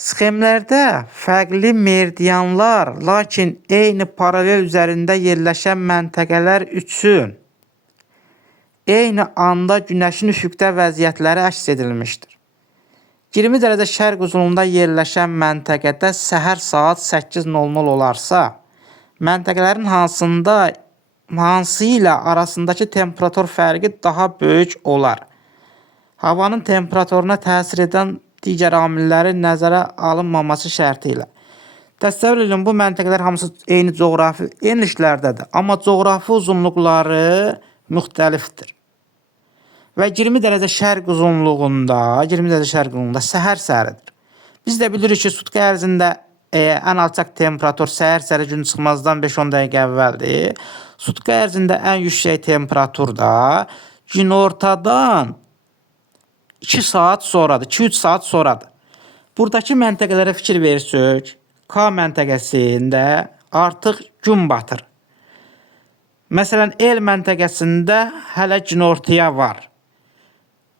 Sxemlərdə fərqli meridianlar, lakin eyni paralel üzərində yerləşən məntəqələr üçün eyni anda günəşin üfüqdə vəziyyətləri əks edilmişdir. 20 dərəcə şərq uzunluğunda yerləşən məntəqədə səhər saat 8:00 olarsa, məntəqələrin hansı ilə arasındakı temperatur fərqi daha böyük olar? havanın temperaturuna təsir edən digər amillərin nəzərə alınmaması şərti ilə. Təsəvvür edin, bu məntəqələr hamısı eyni coğrafi enişlərdədir, amma coğrafi uzunluqları müxtəlifdir. Və 20 dərəcə şərq uzunluğunda səhər səhəridir. Biz də bilirik ki, sutka ərzində ən alçaq temperatur səhər səhəri gün çıxmazdan 5-10 dəqiqə əvvəldir. Sutka ərzində ən yüksək temperatur da günortadan 2 saat sonradır, 2-3 saat sonradır. Buradakı məntəqələrə fikir versək, K məntəqəsində artıq gün batır. Məsələn, L məntəqəsində hələ günortaya var.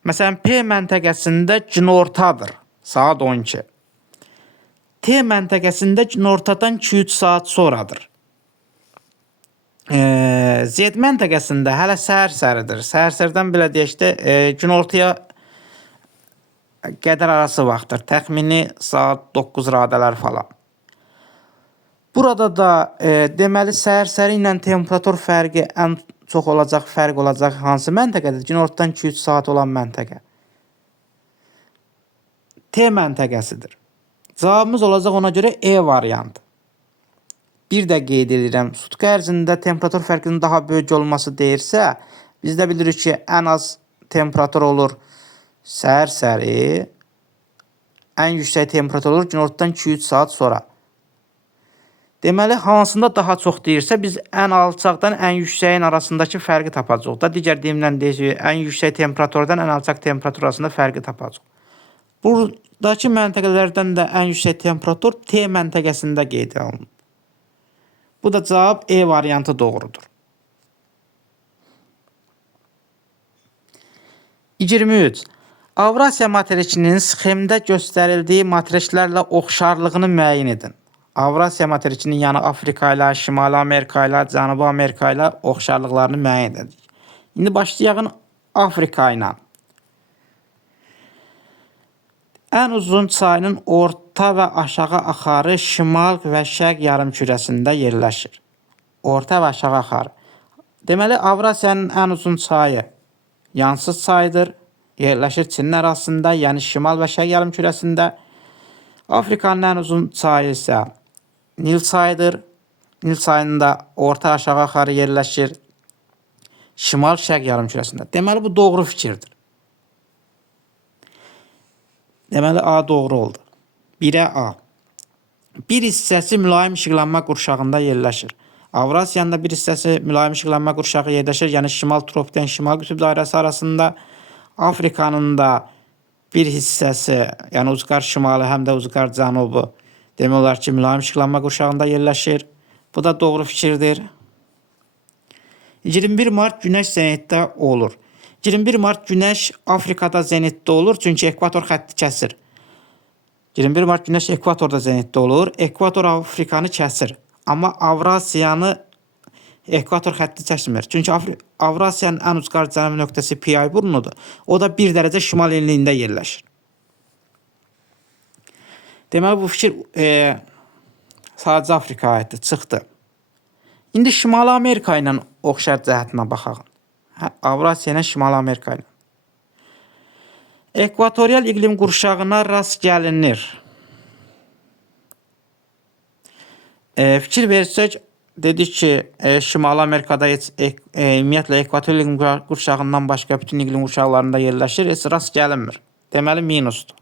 Məsələn, P məntəqəsində günortadır, saat 12. T məntəqəsində günortadan 2-3 saat sonradır. Z məntəqəsində hələ səhər səhəridir. Səhər səhərdən belə deyək də, günortaya qədər arası vaxtdır. Təxmini saat 9 radələr falan. Burada da deməli səhər səhəri ilə temperatur fərqi ən çox olacaq, fərq olacaq hansı məntəqədir? Günortadan 2-3 saat olan məntəqə. T məntəqəsidir. Cavabımız olacaq ona görə E variantı. Bir də qeyd edirəm, sutka ərzində temperatur fərqinin daha böyük olması deyirsə, biz də bilirik ki, ən az temperatur olur səhər səhəri, ən yüksək temperatur olur günortadan 2-3 saat sonra. Deməli, hansında daha çox deyirsə, biz ən alçaqdan ən yüksəyin arasındakı fərqi tapacaq. Da digər deyimlə deyəcək, ən yüksək temperaturdan ən alçaq temperatur arasında fərqi tapacaq. Buradakı məntəqələrdən də ən yüksək temperatur T məntəqəsində qeyd olunub. Bu da cavab E variantı doğrudur. 23. Avrasiya materikinin sxemdə göstərildiyi materiklərlə oxşarlığını müəyyən edin. Avrasiya materikinin yəni Afrika ilə, Şimali Amerika ilə, Cənubi Amerika ilə oxşarlıqlarını müəyyən edirik. İndi başlayaq Afrika ilə. Ən uzun çayının orta və aşağı axarı şimal və şərq yarımkürəsində yerləşir. Orta və aşağı axarı. Deməli, Avrasiyanın ən uzun çayı Yansız çayıdır. Yerləşir Çinin ərazisində, yəni şimal və şərq yarımkürəsində. Afrikanın ən uzun çayı isə Nil çayıdır. Nil çayının da orta aşağı axarı yerləşir şimal şərq yarımkürəsində. Deməli, bu doğru fikirdir. Deməli, A doğru oldu. 1-ə A. Bir hissəsi mülayim işıqlanma qurşağında yerləşir. Avrasiyanın da bir hissəsi mülayim işıqlanma qurşağı yerləşir, yəni şimal tropikdən şimal qütb dairəsi arasında. Afrikanın da bir hissəsi, yəni ucqar şimalı, həm də ucqar cənubu demək olar ki, mülayim işıqlanma qurşağında yerləşir. Bu da doğru fikirdir. 21 mart günəş zenitdə olur. 21 mart günəş Afrikada zenitdə olur, çünki ekvator xətti kəsir. 21 mart günəş ekvatorda zenitdə olur. Ekvator Afrikanı kəsir. Amma Avrasiyanı ekvator xətti kəsmir. Çünki Avrasiyanın ən ucqar cənub nöqtəsi Pi burnudur. O da 1 dərəcə şimal enliyində yerləşir. Deməli, bu fikir sadəcə Afrikaya aiddir, çıxdı. İndi Şimali Amerika ilə oxşar cəhətinə baxaq. Avrasiya ilə Şimali Amerika ilə. Ekvatorial iqlim qurşağına rast gəlinir. Fikir versək, dedik ki, Şimali Amerikada ümumiyyətlə ekvatorial iqlim qurşağından başqa bütün iqlim qurşaqlarında yerləşir, heç rast gəlinmir. Deməli, minusdur.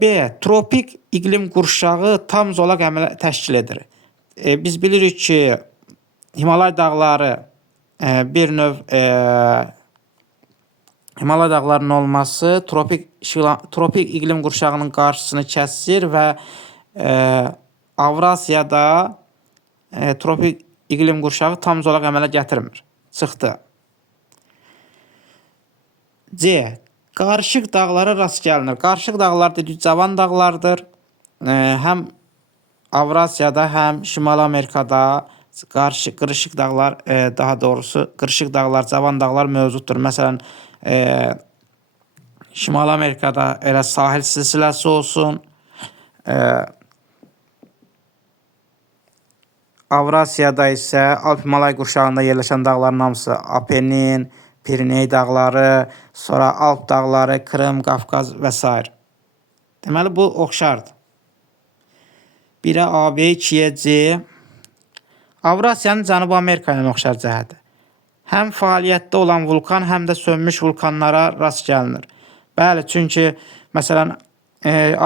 B. Tropik iqlim qurşağı tam zolaq əmələ təşkil edir. Biz bilirik ki, Himalay dağları bir növ Himalay dağlarının olması tropik iqlim qurşağının qarşısını kəsir və Avrasiyada tropik iqlim qurşağı tam zolaq əmələ gətirmir. Çıxdı. C. Qarışıq dağlara rast gəlinir. Qarışıq dağlar dedik, cavan dağlardır. Həm Avrasiyada, həm Şimali Amerikada qırışıq dağlar, daha doğrusu qırışıq dağlar, cavan dağlar mövcuddur. Məsələn, Şimali Amerikada elə sahil silsiləsi olsun, Avrasiyada isə Alp Himalay qurşağında yerləşən dağların hamısı Apennin, Piriney dağları, sonra Alp dağları, Krım, Qafqaz və s. Deməli, bu oxşardır. 1-ə AB, 2-yə C. Avrasiyanın Cənubi Amerika ilə oxşar cəhəti. Həm fəaliyyətdə olan vulkan, həm də sönmüş vulkanlara rast gəlinir. Bəli, çünki məsələn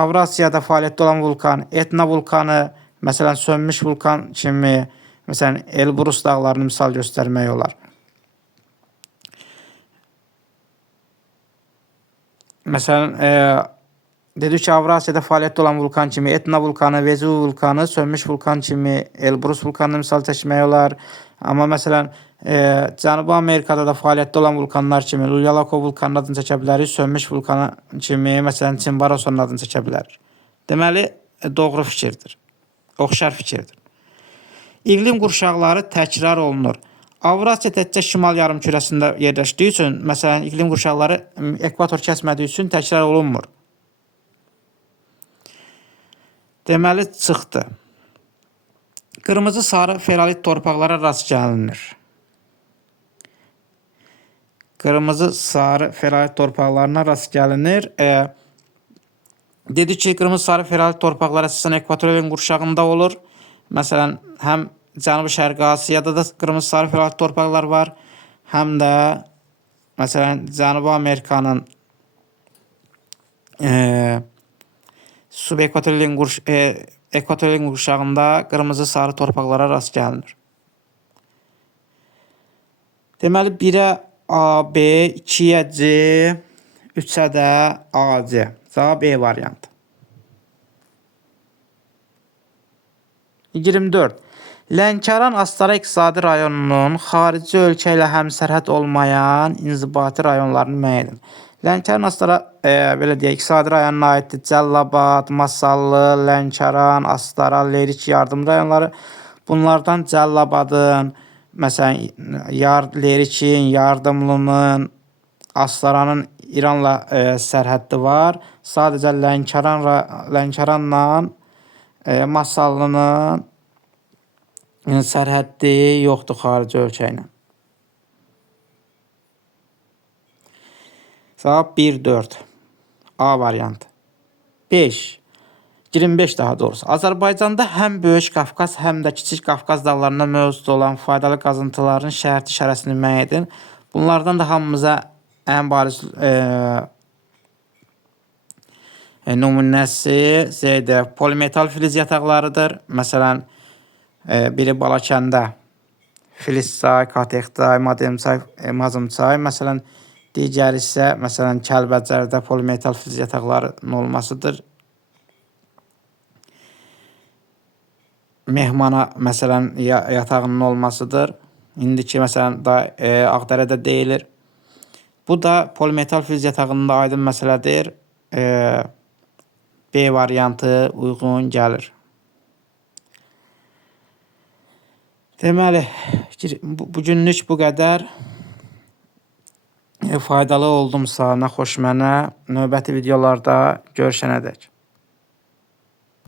Avrasiyada fəaliyyətdə olan vulkan, Etna vulkanı, məsələn sönmüş vulkan kimi, məsələn Elbrus dağlarını misal göstərmək olar. Məsələn, dedik ki, Avrasiyada fəaliyyətdə olan vulkan kimi Etna vulkanı, Vezuvi vulkanı, sönmüş vulkan kimi Elbrus vulkanını misal çəkmək olar. Amma məsələn, Cənubi Amerikada da fəaliyyətdə olan vulkanlar kimi Lulyalovka vulkanının adını çəkə bilərik, sönmüş vulkanı kimi, məsələn, Çimbarosonun adını çəkə bilərik. Deməli, doğru fikirdir, oxşar fikirdir. İqlim qurşaqları təkrar olunur. Avrasiya təkcə şimal yarımkürəsində yerləşdiyi üçün, məsələn, iqlim qurşaqları ekvator kəsmədiyi üçün təkrar olunmur. Deməli, çıxdı. Qırmızı sarı ferolit torpaqlara rast gəlinir. Qırmızı sarı ferolit torpaqlarına rast gəlinir. Dedik ki, qırmızı sarı ferolit torpaqlar əsasən ekvatorial qurşağında olur. Məsələn, həm Cənubi-Şərqi Asiyada da qırmızı sarı ferolit torpaqlar var, həm də məsələn Cənubi Amerikanın ekvatorial qurşağında qırmızı sarı torpaqlara rast gəlinir. Deməli, 1-ə AB, 2-yə C, 3-ə də AC. Cavab E variantı. 24. Lənkəran Astara İqtisadi rayonunun xarici ölkə ilə həmsərhəd olmayan inzibati rayonlarını müəyyən edin. Lənkəran Astara belə deyək, İqtisadi rayonuna aiddir. Cəllabad, Masallı, Lənkəran, Astara, Lerik, Yardım rayonları. Bunlardan Cəllabadın, məsələn, Lerikin, Yardımlının, Astaranın İranla sərhəddi var. Sadəcə Lənkəranla Masallının sərhəddi yoxdur xarici ölkə ilə. Cavab 1-4. A variantı. 5. 25 daha doğrusu. Azərbaycanda həm Böyük Qafqaz, həm də Kiçik Qafqaz dağlarında mövcud olan faydalı qazıntıların şərti şərəsini müəyyən edin. Bunlardan da hamımıza ən bariz nümunəsi polimetal filiz yataqlarıdır. Məsələn, biri Balakəndə Filizçay, Katextay, Mademçay, Mazımçay. Məsələn, digəri isə məsələn Kəlbəcərdə polimetal filiz yataqlarının olmasıdır. Mehmana məsələn yatağının olmasıdır. İndiki məsələn Ağdərədə deyilir. Bu da polimetal filiz yatağının da aydın məsələdir. B variantı uyğun gəlir. Deməli, bugünlük bu qədər. Faydalı oldumsa, nə xoş mənə. Növbəti videolarda görüşənədək.